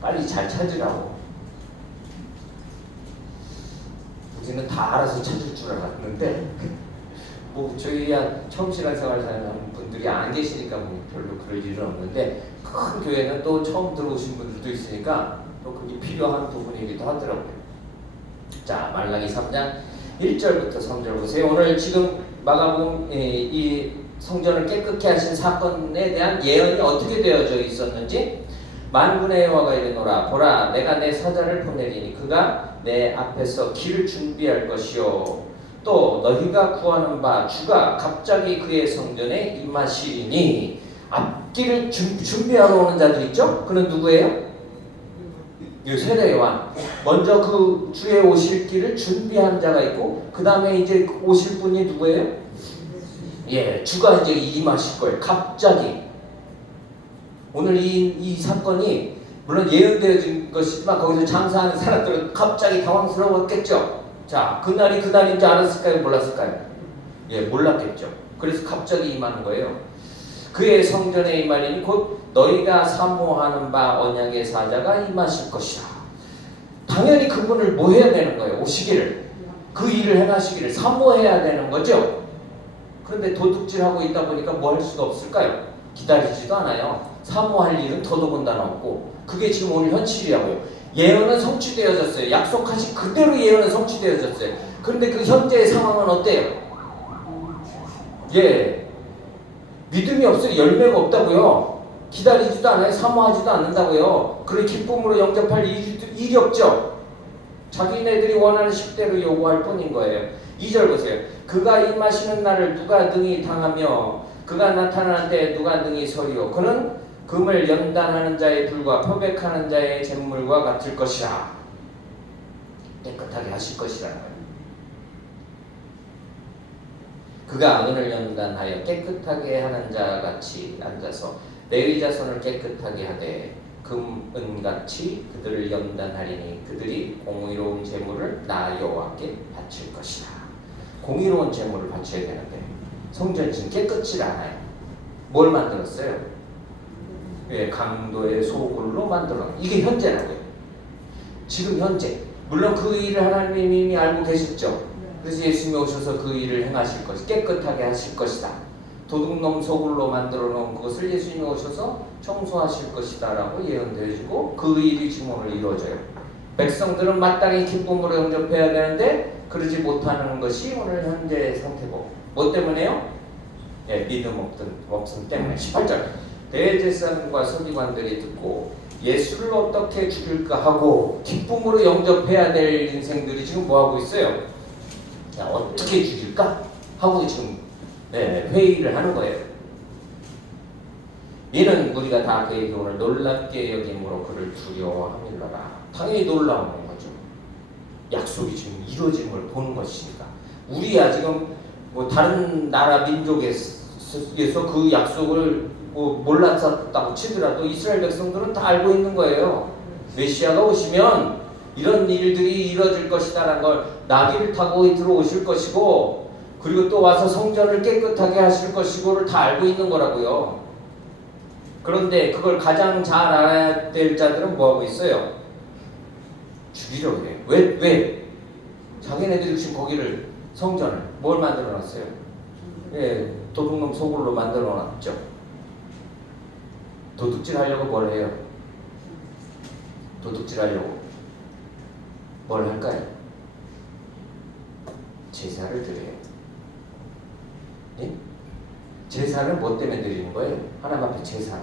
빨리 잘 찾으라고. 우리는 다 알아서 찾을 줄 알았는데 뭐 저희야 처음 신앙생활 하는 분들이 안 계시니까 뭐 별로 그럴 일은 없는데 큰 교회는 또 처음 들어오신 분들도 있으니까 또 그게 필요한 부분이기도 하더라고요. 자, 말라기 3장 1절부터 3절 보세요. 오늘 지금 마가복음 이 성전을 깨끗게 하신 사건에 대한 예언이 어떻게 되어져 있었는지 만군의 여호와가 이르노라 보라 내가 내 사자를 보내리니 그가 내 앞에서 길을 준비할 것이요 또 너희가 구하는 바 주가 갑자기 그의 성전에 임하시리니 앞길을 준비하러 오는 자들 있죠? 그는 누구예요? 세례 요한. 먼저 그 주의 오실 길을 준비한 자가 있고 그 다음에 이제 오실 분이 누구예요? 예, 주가 이제 임하실 거예요. 갑자기. 오늘 이 사건이 물론 예언되어진 것이지만 거기서 장사하는 사람들은 갑자기 당황스러웠겠죠. 자, 그날이 그날인지 알았을까요? 몰랐을까요? 예, 몰랐겠죠. 그래서 갑자기 임하는 거예요. 그의 성전에 임하리니 곧 너희가 사모하는 바 언약의 사자가 임하실 것이라. 당연히 그분을 뭐 해야 되는 거예요? 오시기를. 그 일을 행하시기를 사모해야 되는 거죠. 그런데 도둑질하고 있다 보니까 뭐 할 수가 없을까요? 기다리지도 않아요. 사모할 일은 더더군다나 없고 그게 지금 오늘 현실이라고요. 예언은 성취되어졌어요. 약속하신 그대로 예언은 성취되어졌어요. 그런데 그 현재의 상황은 어때요? 예, 믿음이 없어요. 열매가 없다고요. 기다리지도 않아요. 사모하지도 않는다고요. 그런 기쁨으로 영접할 일이 없죠. 자기네들이 원하는 식대로 요구할 뿐인 거예요. 2절 보세요. 그가 임하시는 날을 누가 능히 당하며 그가 나타나는 때에 누가 능히 서리요. 그는 금을 연단하는 자의 불과 표백하는 자의 잿물과 같을 것이라. 깨끗하게 하실 것이라는 거예요. 그가 은을 연단하여 깨끗하게 하는 자같이 앉아서 레위 자손을 깨끗하게 하되 금, 은같이 그들을 연단하리니 그들이 공의로운 제물을 나 여호와께 바칠 것이라. 공의로운 제물을 바쳐야 되는데 성전이 지금 깨끗지 않아요. 뭘 만들었어요? 예, 강도의 소굴로 만들어. 이게 현재라고요. 지금 현재. 물론 그 일을 하나님이 이미 알고 계셨죠. 그래서 예수님이 오셔서 그 일을 행하실 것이 깨끗하게 하실 것이다. 도둑놈 소굴로 만들어 놓은 것을 예수님이 오셔서 청소하실 것이다 라고 예언되어지고 그 일이 지금 오늘 이루어져요. 백성들은 마땅히 기쁨으로 영접해야 되는데 그러지 못하는 것이 오늘 현재의 상태고 뭐 때문에요? 예, 믿음 없음 때문에. 18절 대제사장과 서기관들이 듣고 예수를 어떻게 죽일까 하고 기쁨으로 영접해야 될 인생들이 지금 뭐하고 있어요? 야, 어떻게 죽일까? 하고 지금 회의를 하는 거예요. 이는 우리가 다 그에게 오늘 놀랍게 여김으로 그를 두려워함일러라. 당연히 놀라운 거죠. 약속이 지금 이루어진 걸 보는 것이니까. 우리야 지금 뭐 다른 나라 민족에서 그 약속을 뭐 몰랐었다고 치더라도 이스라엘 백성들은 다 알고 있는 거예요. 메시아가 오시면 이런 일들이 이루어질 것이다라는 걸 나귀를 타고 들어오실 것이고 그리고 또 와서 성전을 깨끗하게 하실 것이고를 다 알고 있는 거라고요. 그런데 그걸 가장 잘 알아야 될 자들은 뭐하고 있어요? 죽이려고 해요. 왜? 자기네들이 지금 거기를 성전을 뭘 만들어 놨어요? 예, 도둑놈 소굴로 만들어 놨죠. 도둑질 하려고 뭘 해요? 도둑질하려고 뭘 할까요? 제사를 드려요. 예? 제사는 뭐 때문에 드리는 거예요? 하나님 앞에 제사는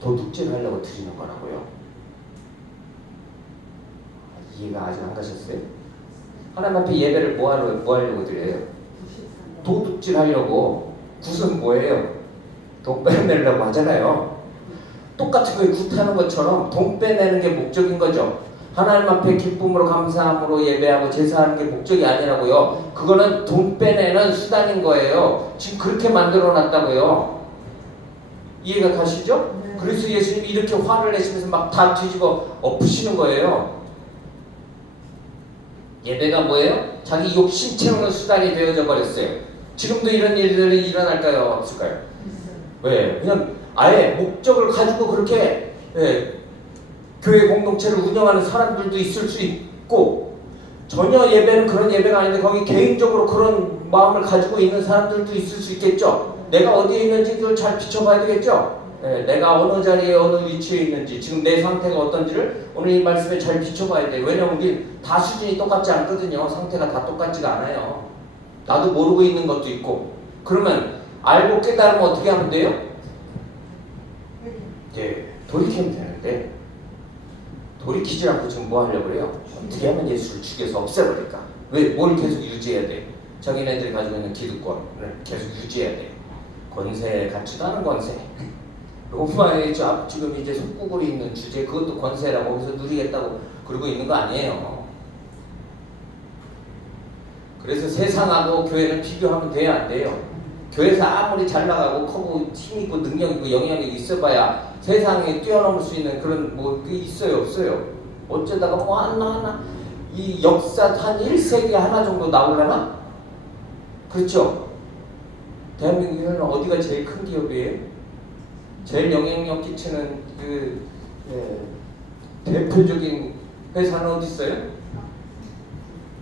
도둑질하려고 드리는 거라고요. 이해가 아직 안 가셨어요? 하나님 앞에 예배를 뭐 하려고 드려요? 도둑질하려고. 굿은 뭐예요? 돈 빼내려고 하잖아요. 똑같은 거에 굿하는 것처럼 돈 빼내는 게 목적인 거죠. 하나님 앞에 기쁨으로 감사함으로 예배하고 제사하는 게 목적이 아니라고요. 그거는 돈 빼내는 수단인 거예요. 지금 그렇게 만들어 놨다고요. 이해가 가시죠? 네. 그래서 예수님이 이렇게 화를 내시면서 막 다 뒤집어 엎으시는 거예요. 예배가 뭐예요? 자기 욕심 채우는 수단이 되어져 버렸어요. 지금도 이런 일들이 일어날까요? 없을까요? 왜? 그냥 아예 목적을 가지고 그렇게 교회 공동체를 운영하는 사람들도 있을 수 있고, 전혀 예배는 그런 예배가 아닌데 거기 개인적으로 그런 마음을 가지고 있는 사람들도 있을 수 있겠죠. 내가 어디에 있는지 그걸 잘 비춰봐야 되겠죠. 내가 어느 자리에 어느 위치에 있는지, 지금 내 상태가 어떤지를 오늘 이 말씀에 잘 비춰봐야 돼요. 왜냐면 우리 다 수준이 똑같지 않거든요. 상태가 다 똑같지가 않아요. 나도 모르고 있는 것도 있고. 그러면 알고 깨달으면 어떻게 하면 돼요? 돌이키면 되는데 돌이키지 않고 지금 뭐 하려고 그래요? 어떻게 하면 예수를 죽여서 없애버릴까? 왜? 뭘 계속 유지해야 돼? 자기네들이 가지고 있는 기득권을 계속 유지해야 돼. 권세 같지도 않은 권세. 로마의 지금 이제 속국으로 있는 주제, 그것도 권세라고 거기서 누리겠다고 그러고 있는 거 아니에요. 그래서 세상하고 교회는 비교하면 돼야 안 돼요. 교회에서 아무리 잘 나가고 커고 힘있고 능력있고 영향력이 있어봐야 세상에 뛰어넘을 수 있는 그런 뭐 그게 있어요? 없어요? 어쩌다가 뭐 하나 이 역사 한 1세기 하나 정도 나오려나? 그렇죠? 대한민국에는 어디가 제일 큰 기업이에요? 제일 영향력 끼치는 대표적인 회사는 어디 있어요?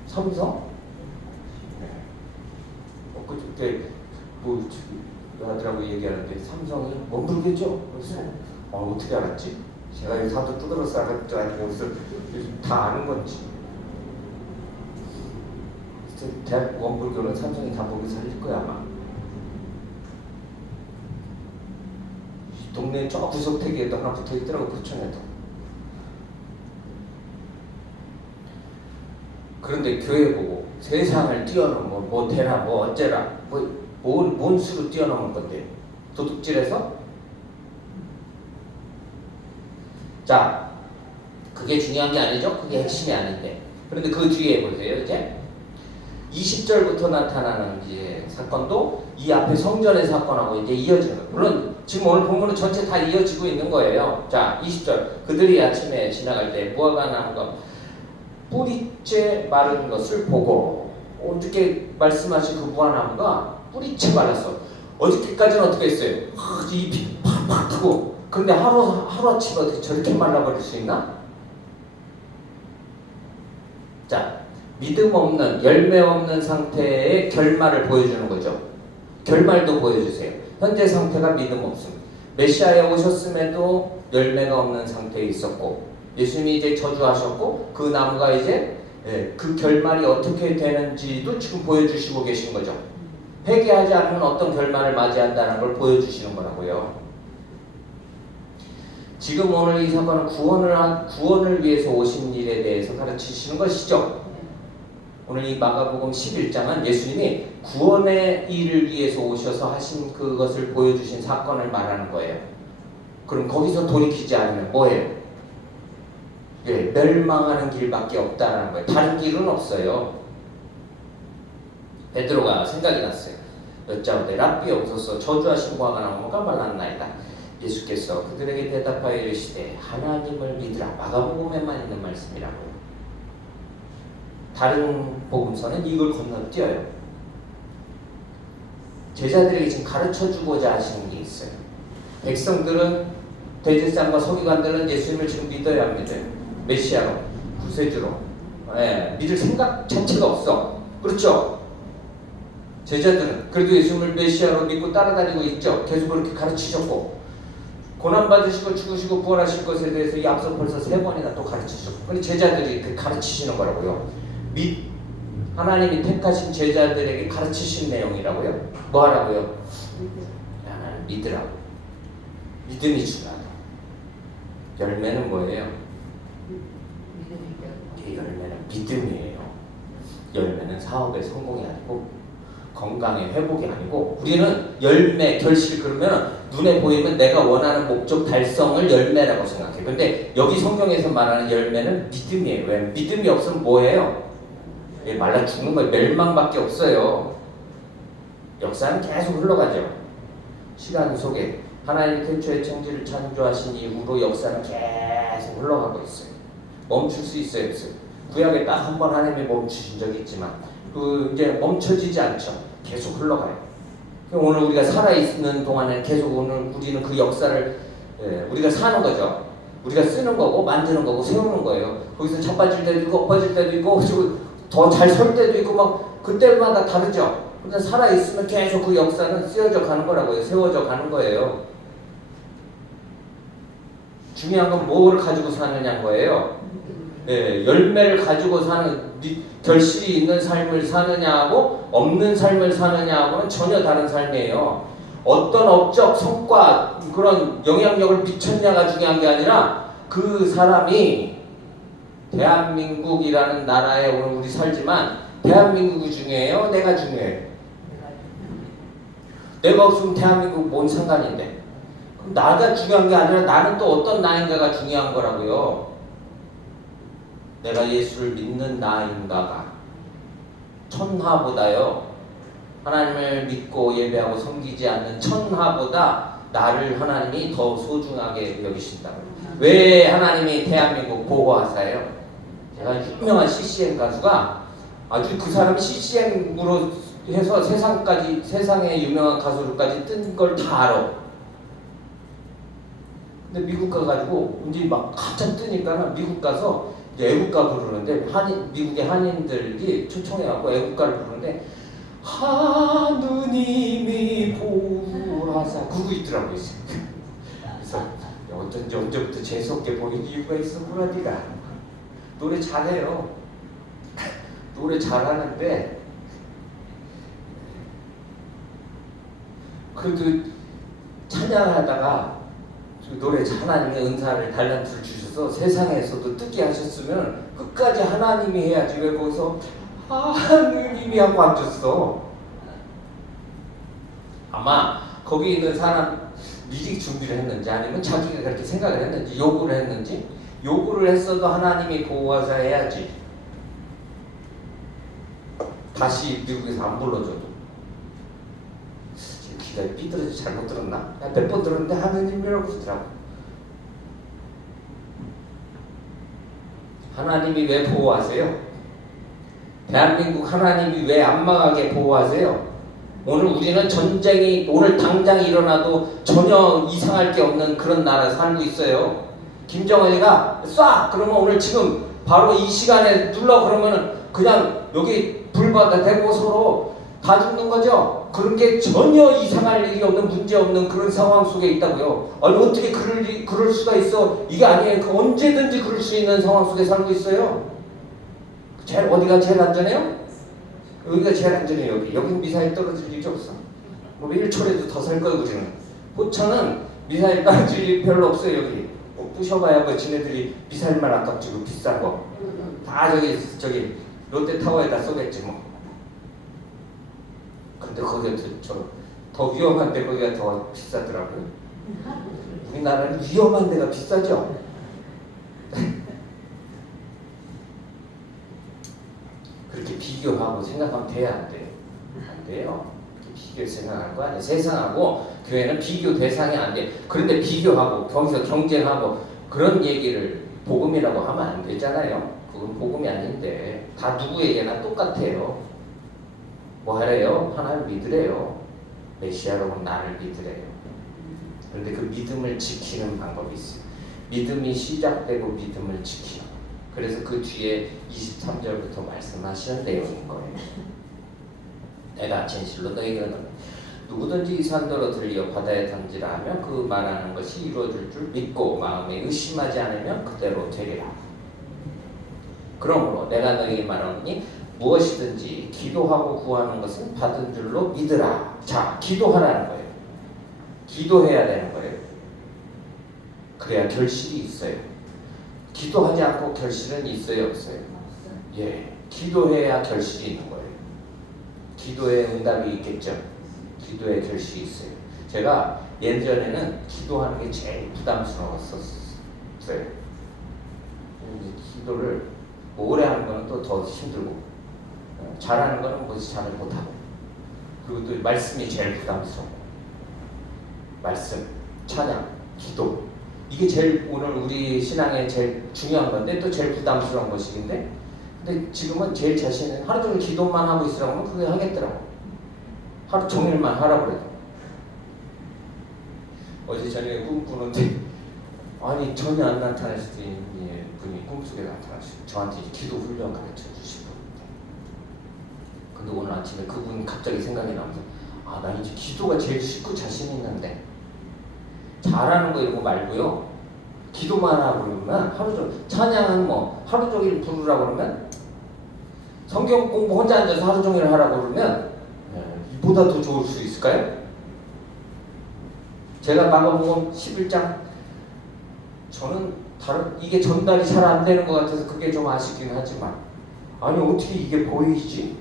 삼성? 그때 뭐 하더라고 얘기하는데 삼성이 못 모르겠죠? 그래서 어떻게 알았지? 제가 여기 사도 뜯어서 알았죠? 아니고 그래서 다 아는 건지. 대학 원불교는 삼성이 다 보기 살릴 거야 아마. 동네 저 구석택에도 하나 붙어있더라고, 부천에도. 그런데 교회 보고 세상을 뛰어넘어 뭐 되나 뭐 어째라 뭔 수로 뛰어넘은 건데? 도둑질해서? 자, 그게 중요한 게 아니죠? 그게 핵심이 아닌데. 그런데 그 뒤에 보세요. 이제 20절부터 나타나는 이제 사건도 이 앞에 성전의 사건하고 이제 이어지는 거예요. 물론 지금 오늘 본문은 전체 다 이어지고 있는 거예요. 자, 20절. 그들이 아침에 지나갈 때 무화과 나무가 뿌리째 마른 것을 보고, 어저께 말씀하신 그 무화과나무가 뿌리째 말랐어. 어저께까지는 어떻게 했어요? 잎이 팍팍 트고. 그런데 하루아침에 어떻게 저렇게 말라버릴 수 있나? 자, 믿음 없는, 열매 없는 상태의 결말을 보여주는 거죠. 결말도 보여주세요. 현재 상태가 믿음 없음. 메시아에 오셨음에도 열매가 없는 상태에 있었고, 예수님이 이제 저주하셨고, 그 나무가 이제 그 결말이 어떻게 되는지도 지금 보여주시고 계신 거죠. 회개하지 않으면 어떤 결말을 맞이한다는 걸 보여주시는 거라고요. 지금 오늘 이 사건은 구원을 위해서 오신 일에 대해서 가르치시는 것이죠. 오늘 이 마가복음 11장은 예수님이 구원의 일을 위해서 오셔서 하신 그것을 보여주신 사건을 말하는 거예요. 그럼 거기서 돌이키지 않으면 뭐예요? 멸망하는 길밖에 없다는 거예요. 다른 길은 없어요. 베드로가 생각이 났어요. 여짜오되 랍비옵소서, 저주하신 무화과 나무가 말랐나이다. 예수께서 그들에게 대답하여 이르시되 하나님을 믿으라. 마가복음에만 있는 말씀이라고요. 다른 복음서는 이걸 건너뛰어요. 제자들에게 지금 가르쳐주고자 하시는 게 있어요. 백성들은, 대제사장과 서기관들은 예수님을 지금 믿어야 합니다. 메시아로, 구세주로. 믿을 생각 자체가 없어. 그렇죠? 제자들은 그래도 예수님을 메시아로 믿고 따라다니고 있죠. 계속 그렇게 가르치셨고, 고난받으시고 죽으시고 부활하실 것에 대해서 이 앞서 벌써 3번이나 또 가르치셨고, 근데 제자들이 그 가르치시는 거라고요. 하나님이 택하신 제자들에게 가르치신 내용이라고요. 뭐 하라고요? 하나님 믿으라고. 믿음이 중요하다. 열매는 뭐예요? 열매는 믿음이에요. 열매는 사업의 성공이 아니고 건강의 회복이 아니고, 우리는 열매, 결실, 그러면 눈에 보이면 내가 원하는 목적 달성을 열매라고 생각해. 근데 여기 성경에서 말하는 열매는 믿음이에요. 왜? 믿음이 없으면 뭐예요? 말라 죽는 거예요. 멸망밖에 없어요. 역사는 계속 흘러가죠. 시간 속에 하나님이 태초에 천지를 창조하신 이후로 역사는 계속 흘러가고 있어요. 멈출 수 있어요, 없어요? 구약에 딱 한 번 하나님이 멈추신 적이 있지만 이제 멈춰지지 않죠. 계속 흘러가요. 오늘 우리가 살아있는 동안에 계속 오늘 우리는 그 역사를 우리가 사는 거죠. 우리가 쓰는 거고 만드는 거고 세우는 거예요. 거기서 자빠질 때도 있고 엎어질 때도 있고 더 잘 설 때도 있고 막 그때마다 다르죠. 근데 살아있으면 계속 그 역사는 쓰여져 가는 거라고요. 세워져 가는 거예요. 중요한 건 뭐를 가지고 사느냐는 거예요. 열매를 가지고 사는, 결실이 있는 삶을 사느냐하고 없는 삶을 사느냐하고는 전혀 다른 삶이에요. 어떤 업적, 성과, 그런 영향력을 미쳤냐가 중요한 게 아니라 그 사람이 대한민국이라는 나라에 오늘 우리 살지만 대한민국이 중요해요? 내가 중요해요? 내가 없으면 대한민국 뭔 상관인데? 그럼 나가 중요한 게 아니라 나는 또 어떤 나인가가 중요한 거라고요. 내가 예수를 믿는 나인가가 천하보다요, 하나님을 믿고 예배하고 섬기지 않는 천하보다 나를 하나님이 더 소중하게 여기신다고요. 왜 하나님이 대한민국 보호하사예요? 제가 유명한 CCM 가수가 아주 그 사람이 CCM으로 해서 세상에 유명한 가수로까지 뜬 걸 다 알아. 근데 미국 가가지고 이제 막 한참 뜨니까 미국 가서 이제 애국가 부르는데 미국의 한인들이 초청해갖고 애국가를 부르는데 하느님이 보호하사 그러고 있더라고요. 그래서 어쩐지 언제부터 재수없게 보이는 이유가 있었구나. 네가 노래 잘해요. 노래 잘하는데 그래도 찬양하다가 노래 하나님의 은사를 달란트를 주셔서 세상에서도 뜨게 하셨으면 끝까지 하나님이 해야지. 왜 거기서 하느님이 하고 앉았어? 아마 거기 있는 사람 미리 준비를 했는지 아니면 자기가 그렇게 생각을 했는지 요구를 했는지, 요구를 했어도 하나님이 보호하사 해야지. 다시 미국에서 안 불러줘도. 지금 귀가 삐뚤어져 잘못 들었나? 몇 번 들었는데 하느님이라고 그러더라고. 하나님이 왜 보호하세요? 대한민국 하나님이 왜 안 망하게 보호하세요? 오늘 우리는 전쟁이 오늘 당장 일어나도 전혀 이상할 게 없는 그런 나라 살고 있어요. 김정은이가 쏴! 그러면 오늘 지금 바로 이 시간에 눌러 그러면은 그냥 여기 불바다 대고 서로 다 죽는 거죠. 그런 게 전혀 이상할 일이 없는, 문제 없는 그런 상황 속에 있다고요. 아니 어떻게 그럴 수가 있어? 이게 아니에요. 그 언제든지 그럴 수 있는 상황 속에 살고 있어요. 어디가 제일 안전해요? 여기가 제일 안전해요. 여기는 미사일 떨어질 일이 없어. 뭐 1초라도 더 살 거예요. 우리는 포천은 미사일 떨어질 일이 별로 없어요. 여기 부셔봐야 뭐 지네들이 미사일만 아깝지. 그 비싼 거 다 저기 롯데타워에다 쏘겠지 뭐. 근데 거기가 더 위험한데 거기가 더 비싸더라고요. 우리나라는 위험한 데가 비싸죠. 그렇게 비교하고 생각하면 돼야 안 돼요? 안 돼요. 비교 생각할 거 아니에요. 세상하고 교회는 비교 대상이 안 돼. 그런데 비교하고 거기서 경쟁하고 그런 얘기를 복음이라고 하면 안 되잖아요. 그건 복음이 아닌데 다 누구에게나 똑같아요. 뭐 하래요? 하나를 믿으래요. 메시아로 나를 믿으래요. 그런데 그 믿음을 지키는 방법이 있어요. 믿음이 시작되고 믿음을 지키는. 그래서 그 뒤에 23절부터 말씀하시는 내용인 거예요. 내가 진실로 너에게 이르노니 누구든지 이 산더러 들려 바다에 던지라 하면 그 말하는 것이 이루어질 줄 믿고 마음에 의심하지 않으면 그대로 되리라. 그러므로 내가 너희에게 말하노니 무엇이든지 기도하고 구하는 것은 받은 줄로 믿으라. 자, 기도하라는 거예요. 기도해야 되는 거예요. 그래야 결실이 있어요. 기도하지 않고 결실은 있어요, 없어요? 예, 기도해야 결실이 있는 거예요. 기도에 응답이 있겠죠. 기도에 결실이 있어요. 제가 예전에는 기도하는 게 제일 부담스러웠었어요. 기도를 오래 하는 거는 또 더 힘들고, 잘하는 거는 뭐지 잘을 못하고, 그리고 또 말씀이 제일 부담스러워. 말씀, 찬양, 기도, 이게 제일 오늘 우리 신앙에 제일 중요한 건데 또 제일 부담스러운 것인데, 근데 지금은 제일 자신은 하루 종일 기도만 하고 있으라고 하면 그게 하겠더라고. 하루 종일만 하라고 그래도. 어제 저녁에 꿈꾸는데 아니 전혀 안 나타나시더니 분이 꿈속에 나타나시고 저한테 기도 훈련 가르쳐 주시고, 근데 오늘 아침에 그분 갑자기 생각이 나면서 아, 나 이제 기도가 제일 쉽고 자신 있는데 잘하는 거 이런 거 말고요, 기도만 하고 그러면 하루 종일 찬양은 뭐 하루 종일 부르라고 그러면, 성경 공부 혼자 앉아서 하루 종일 하라고 그러면 이보다 더 좋을 수 있을까요? 제가 마가복음 11장, 저는 이게 전달이 잘 안 되는 것 같아서 그게 좀 아쉽긴 하지만, 아니 어떻게 이게 보이지?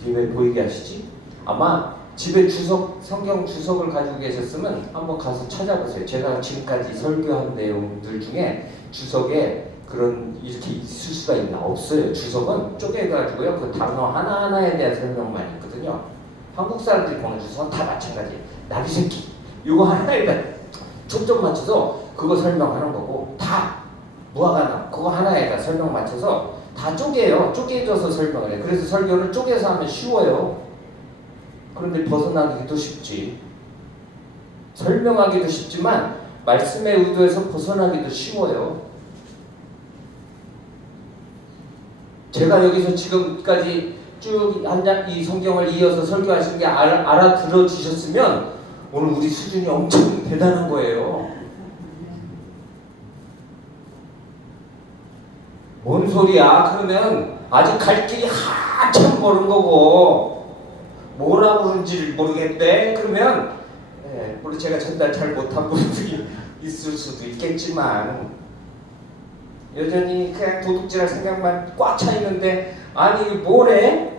이게 왜 보이게 하시지? 아마 집에 성경 주석을 가지고 계셨으면 한번 가서 찾아보세요. 제가 지금까지 설교한 내용들 중에 주석에 그런 이렇게 있을 수가 있나? 없어요. 주석은 쪼개가지고요, 그 단어 하나하나에 대한 설명만 있거든요. 한국 사람들이 보는 주석은 다 마찬가지예요. 나비 새끼 이거 하나에다 초점 맞춰서 그거 설명하는 거고, 다 무화과나 그거 하나에다 설명 맞춰서 다 쪼개져서 설명을 해요. 그래서 설교를 쪼개서 하면 쉬워요. 그런데 벗어나기도 쉽지. 설명하기도 쉽지만 말씀의 의도에서 벗어나기도 쉬워요. 제가 여기서 지금까지 쭉 이 성경을 이어서 설교하신 게 알아들어 주셨으면 오늘 우리 수준이 엄청 대단한 거예요. 뭔 소리야? 그러면 아직 갈 길이 한참 멀은 거고 뭐라고 그런지를 모르겠대? 그러면 물론 제가 전달 잘 못한 부분이 있을 수도 있겠지만 여전히 그냥 도둑질할 생각만 꽉 차 있는데, 아니 뭐래?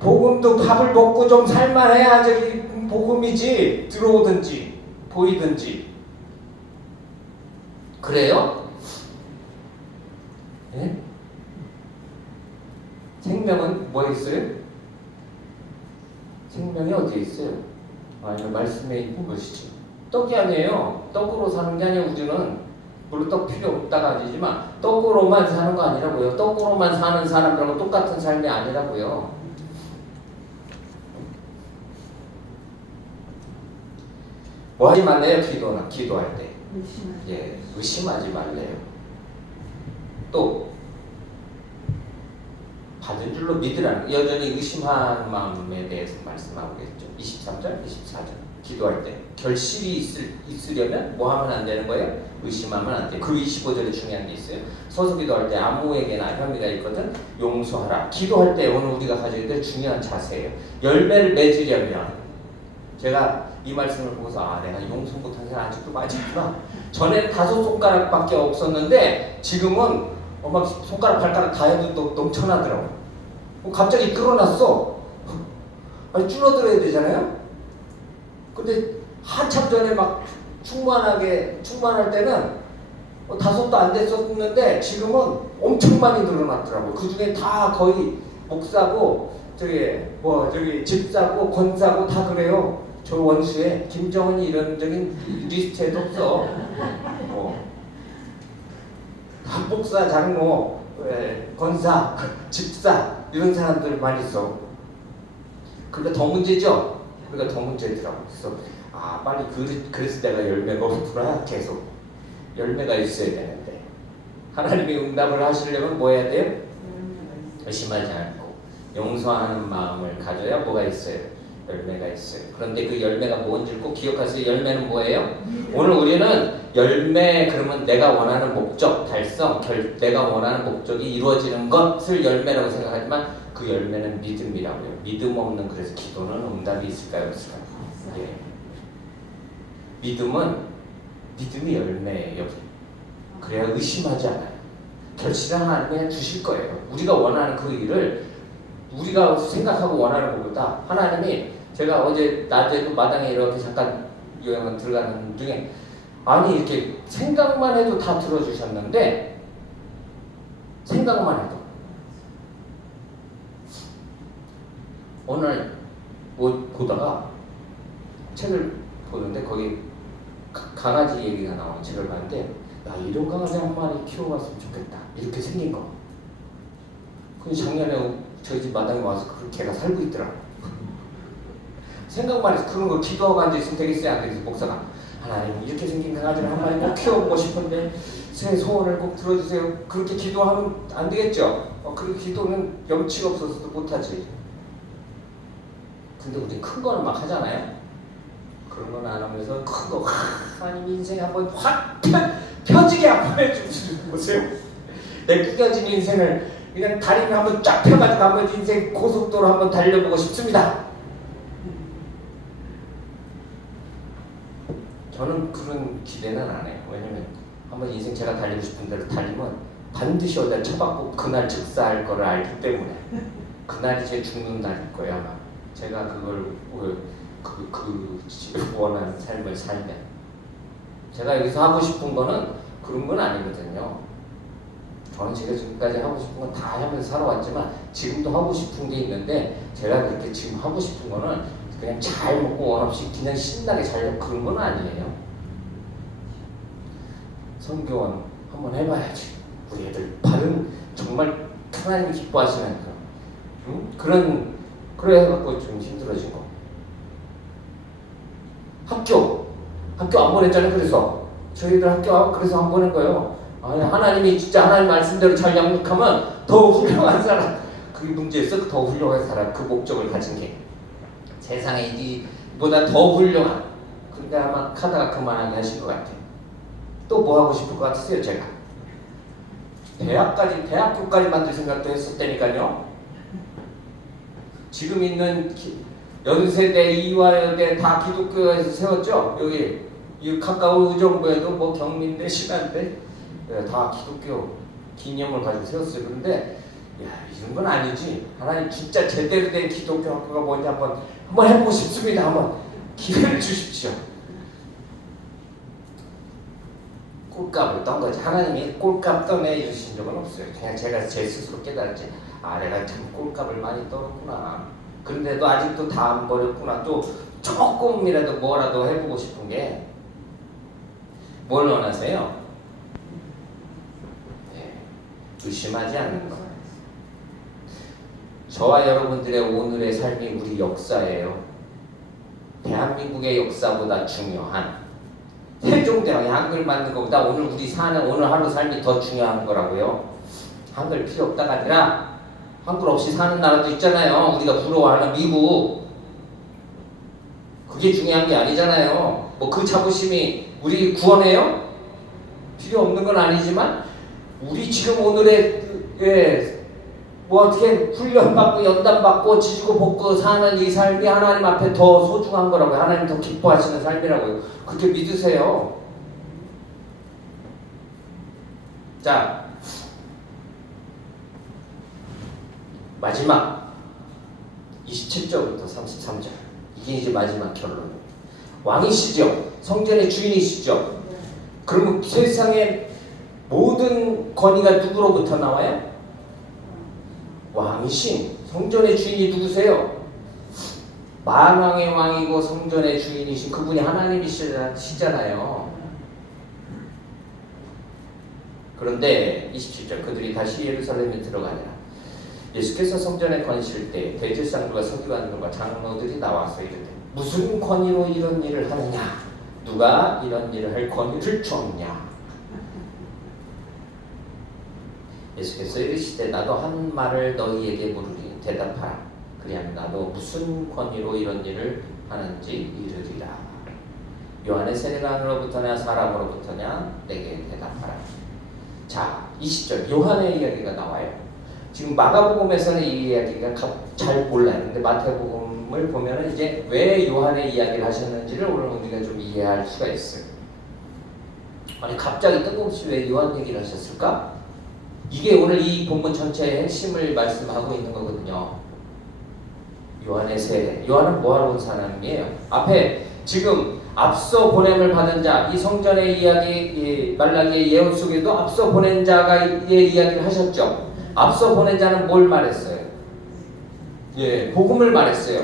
복음도 밥을 먹고 좀 살만해야 저기 복음이지, 들어오든지 보이든지. 그래요? 예? 생명은 뭐에 있어요? 생명이 어디에 있어요? 아니 말씀에 있는 것이지. 떡이 아니에요. 떡으로 사는 게 아니에요. 우리는 물론 떡 필요 없다가 아니지만 떡으로만 사는 거 아니라고요. 떡으로만 사는 사람들하고 똑같은 삶이 아니라고요. 뭐 하지 말래요? 기도할 때. 예, 의심하지 말래요. 또 받은 줄로 믿으라는, 여전히 의심하는 마음에 대해서 말씀하고 계시죠. 23절, 24절. 기도할 때 결실이 있으려면 뭐 하면 안 되는 거예요? 의심하면 안 돼요. 그리고 25절에 중요한 게 있어요. 서서 기도할 때 아무에게나 혐의가 있거든 용서하라. 기도할 때 오늘 우리가 가져야 될 중요한 자세예요. 열매를 맺으려면, 제가 이 말씀을 보고서 내가 용서 못한 사람 아직도 많이 있구나. 전에는 5손가락밖에 없었는데 지금은 막 손가락 발가락 다 해도 넘쳐나더라고. 갑자기 끌어놨어. 아니 줄어들어야 되잖아요. 근데 한참 전에 막 충만할 때는 5도 안 됐었는데 지금은 엄청 많이 늘어났더라고. 그 중에 다 거의 목사고 저기 집사고 권사고 다 그래요. 저 원수에 김정은이 이런적인 리스트에도 없어. 목사, 장로, 권사, 집사 이런 사람들 많이 있어. 그러니까 더 문제죠. 그러니까 더 문제더라고. 그래서 빨리 그래서 내가 열매가 없구나. 계속 열매가 있어야 되는데, 하나님이 응답을 하시려면 뭐 해야 돼요? 의심하지 않고 용서하는 마음을 가져야 뭐가 있어요? 열매가 있어요. 그런데 그 열매가 뭔지 꼭 기억하세요. 열매는 뭐예요? 오늘 우리는 열매 그러면 내가 원하는 목적 달성, 내가 원하는 목적이 이루어지는 것을 열매라고 생각하지만 그 열매는 믿음이라고요. 믿음 없는 그래서 기도는 응답이 있을까요? 없을까요? 예. 믿음이 열매예요. 그래야 의심하지 않아요. 결실은 하나님이 주실 거예요. 우리가 원하는 그 일을 우리가 생각하고 원하는 것보다 하나님이 제가 어제 낮에도 마당에 이렇게 잠깐 여행을 들어가는 중에 아니 이렇게 생각만 해도 다 들어주셨는데 생각만 해도 오늘 뭐 보다가 책을 보는데 거기 강아지 얘기가 나오는 책을 봤는데 야 이런 강아지 한 마리 키워봤으면 좋겠다 이렇게 생긴 거. 그 작년에 저희 집 마당에 와서 그 개가 살고 있더라. 생각만 해서 그런 거 기도하고 앉아있으면 되겠어요? 안 되겠어요? 목사가 하나님 이렇게 생긴 강아지를 한 마리 꼭 키워보고 싶은데 제 소원을 꼭 들어주세요. 그렇게 기도하면 안 되겠죠? 그렇게 기도는 염치가 없어서도 못하지. 근데 우리 큰 거는 막 하잖아요? 그런 건 안 하면서 큰 거 하나님 인생에 한번 확 펴지게 한번 해주시는 보세요. 내 꾸겨진 인생을 그냥 다리를 한번 쫙 펴가지고 한번 인생 고속도로 한번 달려보고 싶습니다. 저는 그런 기대는 안 해요. 왜냐면 한번 인생 제가 달리고 싶은 대로 달리면 반드시 어디다 쳐박고 그날 즉사할 거를 알기 때문에 그날이 제 죽는 날일 거예요 아마. 제가 그걸 원하는 삶을 살면 제가 여기서 하고 싶은 거는 그런 건 아니거든요. 저는 제가 지금까지 하고 싶은 건 다 하면서 살아왔지만 지금도 하고 싶은 게 있는데 제가 그렇게 지금 하고 싶은 거는 그냥 잘 먹고 원 없이 그냥 신나게 잘 그런 건 아니에요. 선교원 한번 해봐야지. 우리 애들 바른 정말 하나님이 기뻐하시는 그런 그래갖고 좀 힘들어진 거. 학교 안 보냈잖아요. 그래서 저희들 학교 그래서 안 보낸 거예요. 아니, 하나님이 진짜 하나님 말씀대로 잘 양육하면 더 훌륭한 사람. 그게 문제였어. 더 훌륭한 사람. 그 목적을 가진 게 세상에 이보다 더 훌륭한. 근데 아마 하다가 그만하게 하신 것 같아요. 또 뭐 하고 싶을 것 같으세요? 제가 대학교까지 만들 생각도 했었다니까요. 지금 있는 연세대, 이화여대 다 기독교에서 세웠죠. 여기 이 가까운 의정부에도 뭐 경민대, 신한대 다 기독교 기념을 가지고 세웠어요. 그런데 야 이런 건 아니지. 하나님 진짜 제대로 된 기독교 학교가 뭔지 한번 해보고 싶습니다. 한번 기회를 주십시오. 꼴값을 떤 거지. 하나님이 꼴값 떠내 주신 적은 없어요. 그냥 제가 제 스스로 깨달았지. 아 내가 참 꼴값을 많이 떨었구나. 그런데도 아직도 다 안 버렸구나. 또 조금이라도 뭐라도 해보고 싶은 게 뭘 원하세요? 네, 의심하지 않는 거. 저와 여러분들의 오늘의 삶이 우리 역사예요. 대한민국의 역사보다 중요한 세종대왕이 한글 만든 것보다 오늘 우리 사는 오늘 하루 삶이 더 중요한 거라고요. 한글 필요 없다가 아니라 한글 없이 사는 나라도 있잖아요. 우리가 부러워하는 미국. 그게 중요한 게 아니잖아요. 뭐 그 자부심이 우리 구원해요? 필요 없는 건 아니지만 우리 지금 오늘의 뭐 어떻게 훈련받고 연단받고 지지고 볶고 사는 이 삶이 하나님 앞에 더 소중한 거라고요. 하나님 더 기뻐하시는 삶이라고요. 그렇게 믿으세요. 자, 마지막 27절부터 33절 이게 이제 마지막 결론이에요. 왕이시죠. 성전의 주인이시죠. 그러면 세상의 모든 권위가 누구로부터 나와요? 왕이신 성전의 주인이 누구세요? 만왕의 왕이고 성전의 주인이신 그분이 하나님이시잖아요. 그런데 27절 그들이 다시 예루살렘에 들어가니라. 예수께서 성전에 거니실 때 대제사장들과 서기관들과 장로들이 나와서 이르되 무슨 권위로 이런 일을 하느냐? 누가 이런 일을 할 권위를 줬냐? 예수께서 이르시되 나도 한 말을 너희에게 물으리 대답하라. 그리하면 나도 무슨 권위로 이런 일을 하는지 이르리라. 요한의 세례가 하늘로부터냐 사람으로부터냐 내게 대답하라. 자, 20절 요한의 이야기가 나와요. 지금 마가복음에서는 이 이야기가 잘 몰라요. 근데 마태복음을 보면은 이제 왜 요한의 이야기를 하셨는지를 오늘 우리가 좀 이해할 수가 있어요. 아니 갑자기 뜬금없이 왜 요한 얘기를 하셨을까? 이게 오늘 이 본문 전체의 핵심을 말씀하고 있는 거거든요. 요한의 세례. 요한은 뭐하러 온 사람이에요? 앞에 지금 앞서 보냄을 받은 자, 이 성전의 이야기, 말라기의 예언 속에도 앞서 보낸 자가 이야기를 하셨죠. 앞서 보낸 자는 뭘 말했어요? 복음을 말했어요.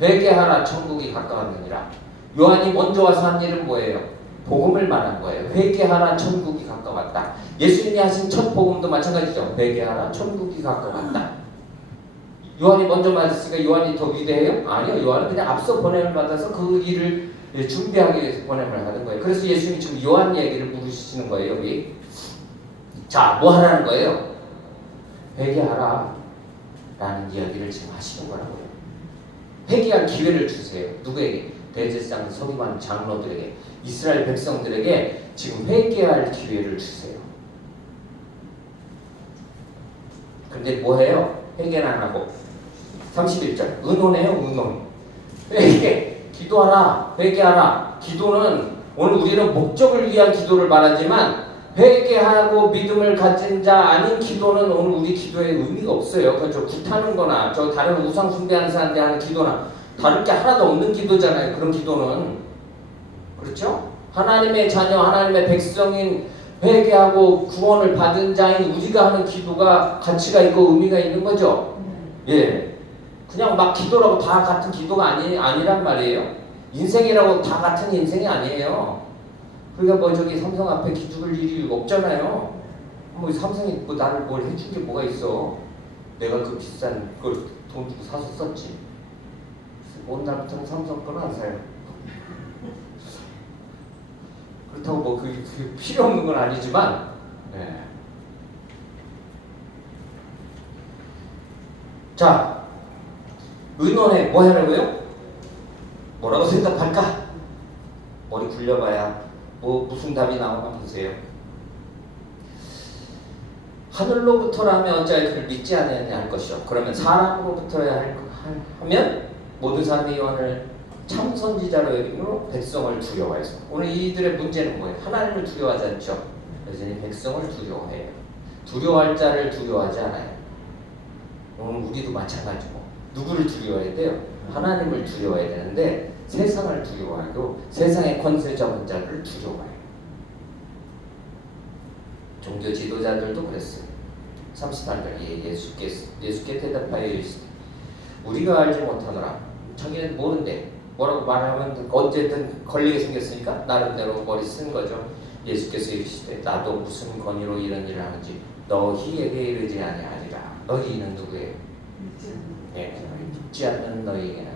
회개하라 천국이 가까웠느니라. 요한이 먼저 와서 한 일은 뭐예요? 복음을 말한 거예요. 회개하라 천국이 가까웠다. 예수님이 하신 첫 복음도 마찬가지죠. 회개하라 천국이 가까웠다. 요한이 먼저 말했으니까 요한이 더 위대해요? 아니요. 요한은 그냥 앞서 보냄을 받아서 그 일을 준비하기 위해서 보냄을 하는 거예요. 그래서 예수님이 지금 요한 얘기를 물으시는 거예요. 여기. 자, 뭐 하라는 거예요? 회개하라 라는 이야기를 지금 하시는 거라고요. 회개할 기회를 주세요. 누구에게? 대제사장, 서기관, 장로들에게, 이스라엘 백성들에게 지금 회개할 기회를 주세요. 근데 뭐해요? 회개는 안 하고 31절 의논해요. 의논. 회개, 기도하라, 회개하라. 기도는 오늘 우리는 목적을 위한 기도를 말하지만 회개하고 믿음을 가진 자 아닌 기도는 오늘 우리 기도에 의미가 없어요. 그렇죠? 굿하는 거나 저 다른 우상 숭배하는 사람한테 하는 기도나 다를 게 하나도 없는 기도잖아요. 그런 기도는. 그렇죠? 하나님의 자녀, 하나님의 백성인 회개하고 구원을 받은 자인 우리가 하는 기도가 가치가 있고 의미가 있는 거죠. 그냥 막 기도라고 다 같은 기도가 아니란 말이에요. 인생이라고 다 같은 인생이 아니에요. 그러니까 뭐 저기 삼성 앞에 기죽을 일이 없잖아요. 뭐 삼성이 뭐 나를 뭘 해준 게 뭐가 있어. 내가 그 비싼 걸 돈 주고 사서 썼지. 온 날부터는 삼성 거는 안 사요. 그렇다고 뭐 그게 필요 없는 건 아니지만 자, 의논해. 뭐 하라고요? 뭐라고 생각할까? 머리 굴려봐야 무슨 답이 나오나 보세요. 하늘로부터라면 어찌하여 그를 믿지 않으냐 할 것이요. 그러면 사람으로부터야 하면 모든 사람이 요한을 참 선지자로 여김으로 백성을 두려워해서. 오늘 이들의 문제는 뭐예요? 하나님을 두려워하지 않죠. 여전히 백성을 두려워해요. 두려워할 자를 두려워하지 않아요. 오늘 우리도 마찬가지고. 누구를 두려워해야 돼요? 하나님을 두려워해야 되는데 세상을 두려워하고 세상의 권세 잡은 자를 두려워해요. 종교 지도자들도 그랬어요. 38절 예수께 대답하여 이르시되 우리가 알지 못하노라. 자기는 모른대. 뭐라고 말하면 어쨌든 걸리게 생겼으니까 나름대로 머리 쓴 거죠. 예수께서 이르시되 나도 무슨 권위로 이런 일을 하는지 너희에게 이르지 아니하리라. 너희는 누구예요? 믿지 않는 너희에게는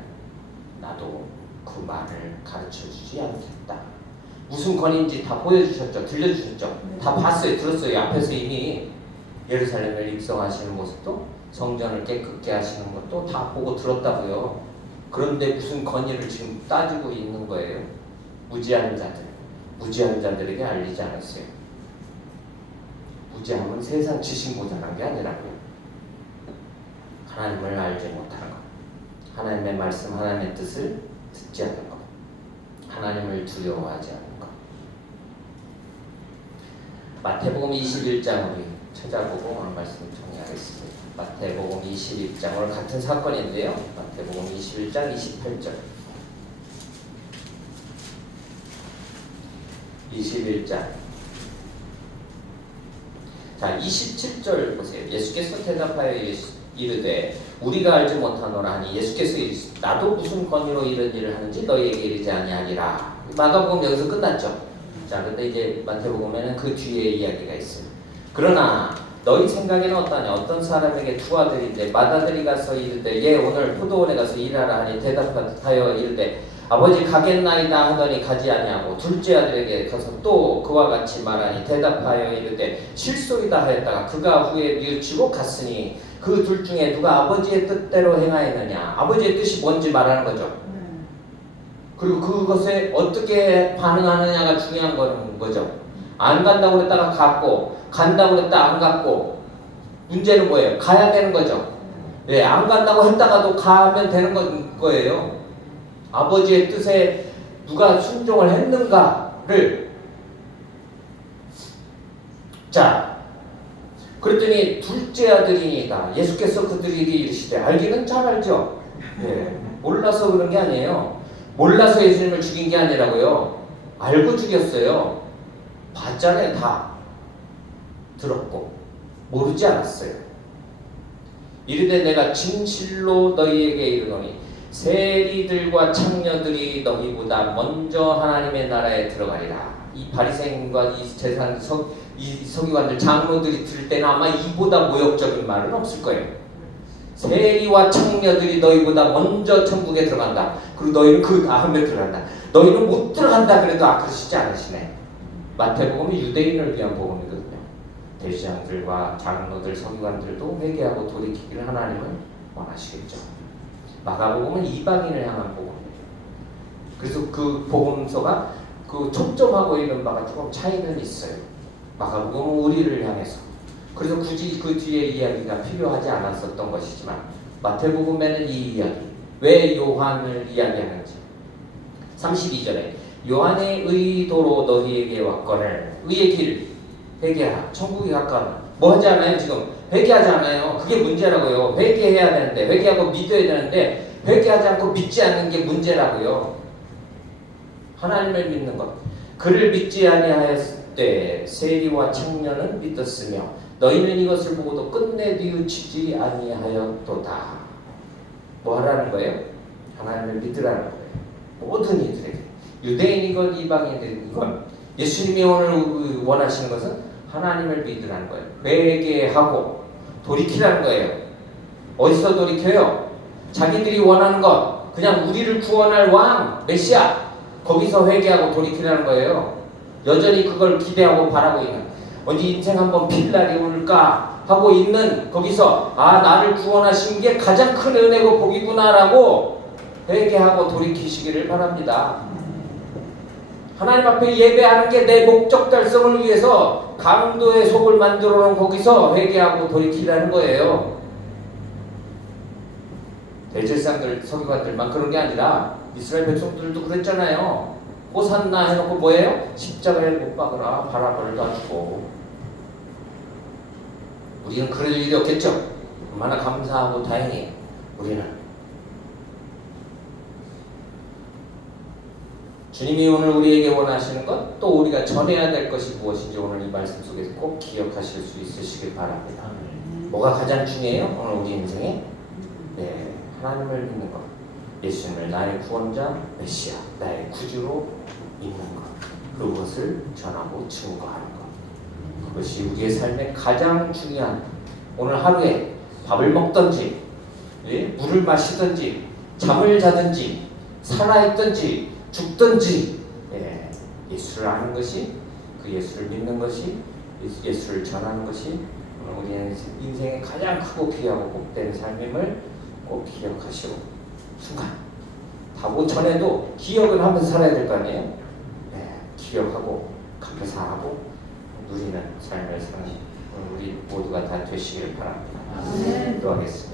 나도 그 말을 가르쳐주지 않겠다. 무슨 권위인지 다 보여주셨죠. 들려주셨죠. 다 봤어요. 들었어요. 앞에서 이미 예루살렘을 입성하시는 모습도 성전을 깨끗게 하시는 것도 다 보고 들었다고요. 그런데 무슨 권위를 지금 따지고 있는 거예요? 무지한 자들에게 알리지 않았어요. 무지함은 세상 지식 모자란 게 아니라고요. 하나님을 알지 못하는 것, 하나님의 말씀, 하나님의 뜻을 듣지 않는 것, 하나님을 두려워하지 않는 것. 마태복음 21장 우리 찾아보고 오늘 말씀 정리하겠습니다. 마태복음 21장 오늘 같은 사건인데요. 마태복음 21장 28절 21장 자 27절 보세요. 예수께서 대답하여 이르되 우리가 알지 못하노라 하니 예수께서 이르시되 나도 무슨 권위로 이런 일을 하는지 너희에게 이르지 아니하리라. 마가복음 여기서 끝났죠. 자 근데 이제 마태복음에는 그 뒤에 이야기가 있어요. 그러나 너희 생각에는 어떠냐? 어떤 사람에게 두 아들인데 맏아들이 가서 이르되 오늘 포도원에 가서 일하라 하니 대답하여 이르되 아버지 가겠나이다 하더니 가지 아니하고 둘째 아들에게 가서 또 그와 같이 말하니 대답하여 이르되 실소이다 하였다가 그가 후에 뉘우치고 갔으니 그 둘 중에 누가 아버지의 뜻대로 행하였느냐. 아버지의 뜻이 뭔지 말하는 거죠. 그리고 그것에 어떻게 반응하느냐가 중요한 거죠. 안 간다고 그랬다가 갔고 간다고 그랬다가 안 갔고 문제는 뭐예요? 가야 되는 거죠. 네, 안 간다고 했다가도 가면 되는 거예요. 아버지의 뜻에 누가 순종을 했는가를. 자, 그랬더니 둘째 아들이니까 예수께서 그들에게 이르시되, 알기는 잘 알죠. 예, 몰라서 그런 게 아니에요. 몰라서 예수님을 죽인 게 아니라고요. 알고 죽였어요. 봤잖아요. 다 들었고 모르지 않았어요. 이르되 내가 진실로 너희에게 이르노니 세리들과 창녀들이 너희보다 먼저 하나님의 나라에 들어가리라. 이 바리새인과 이 제사장 이 서기관들 장로들이 들을 때는 아마 이보다 모욕적인 말은 없을 거예요. 세리와 창녀들이 너희보다 먼저 천국에 들어간다. 그리고 너희는 그 다음에 들어간다. 너희는 못 들어간다 그래도 그러시지 않으시네. 마태복음이 유대인을 위한 복음이거든요. 대제사장들과 장로들, 서기관들도 회개하고 돌이키기를 하나님은 원하시겠죠. 마가복음은 이방인을 향한 복음이에요. 그래서 그 복음서가 그 초점하고 있는 바가 조금 차이는 있어요. 마가복음은 우리를 향해서. 그래서 굳이 그 뒤에 이야기가 필요하지 않았었던 것이지만 마태복음에는 이 이야기, 왜 요한을 이야기하는지. 32절에 요한의 의도로 너희에게 왔거늘 의의 길 회개하라. 천국이 가까워. 뭐 하지 않아요 지금? 회개하지 않아요. 그게 문제라고요. 회개해야 되는데, 회개하고 믿어야 되는데 회개하지 않고 믿지 않는 게 문제라고요. 하나님을 믿는 것. 그를 믿지 아니하였을 때 세리와 청년은 믿었으며 너희는 이것을 보고도 끝내 뉘우치지 아니하였도다. 뭐 하라는 거예요? 하나님을 믿으라는 거예요. 모든 이들에게. 유대인이건 이방인이건 예수님이 오늘 원하시는 것은 하나님을 믿으라는 거예요. 회개하고 돌이키라는 거예요. 어디서 돌이켜요? 자기들이 원하는 것, 그냥 우리를 구원할 왕, 메시아, 거기서 회개하고 돌이키라는 거예요. 여전히 그걸 기대하고 바라고 있는, 언제 인생 한번 필 날이 올까 하고 있는 거기서 나를 구원하신 게 가장 큰 은혜고 복이구나라고 회개하고 돌이키시기를 바랍니다. 하나님 앞에 예배하는 게 내 목적 달성을 위해서 강도의 속을 만들어 놓은 거기서 회개하고 돌이키라는 거예요. 대제사장들, 서기관들만 그런 게 아니라 이스라엘 백성들도 그랬잖아요. 호산나 해놓고 뭐예요? 십자가에 못 박으라, 바라바를 놔주고. 우리는 그럴 일이 없겠죠. 얼마나 감사하고 다행히 우리는. 주님이 오늘 우리에게 원하시는 것, 또 우리가 전해야 될 것이 무엇인지 오늘 이 말씀 속에서 꼭 기억하실 수 있으시길 바랍니다. 뭐가 가장 중요해요? 오늘 우리 인생에? 네, 하나님을 믿는 것, 예수님을 나의 구원자, 메시아, 나의 구주로 믿는 것, 그것을 전하고 증거하는 것, 그것이 우리의 삶의 가장 중요한. 오늘 하루에 밥을 먹든지, 물을 마시든지, 잠을 자든지, 살아있든지 죽든지, 예수를 아는 것이, 그 예수를 믿는 것이, 예수를 전하는 것이 오늘 우리 인생의 가장 크고 귀하고 복된 삶임을 꼭 기억하시고, 순간 다고 전에도 기억을 하면서 살아야 될 거 아니에요? 기억하고 감사하고 누리는 삶을 사는 우리 모두가 다 되시길 바랍니다. 기도하겠습니다.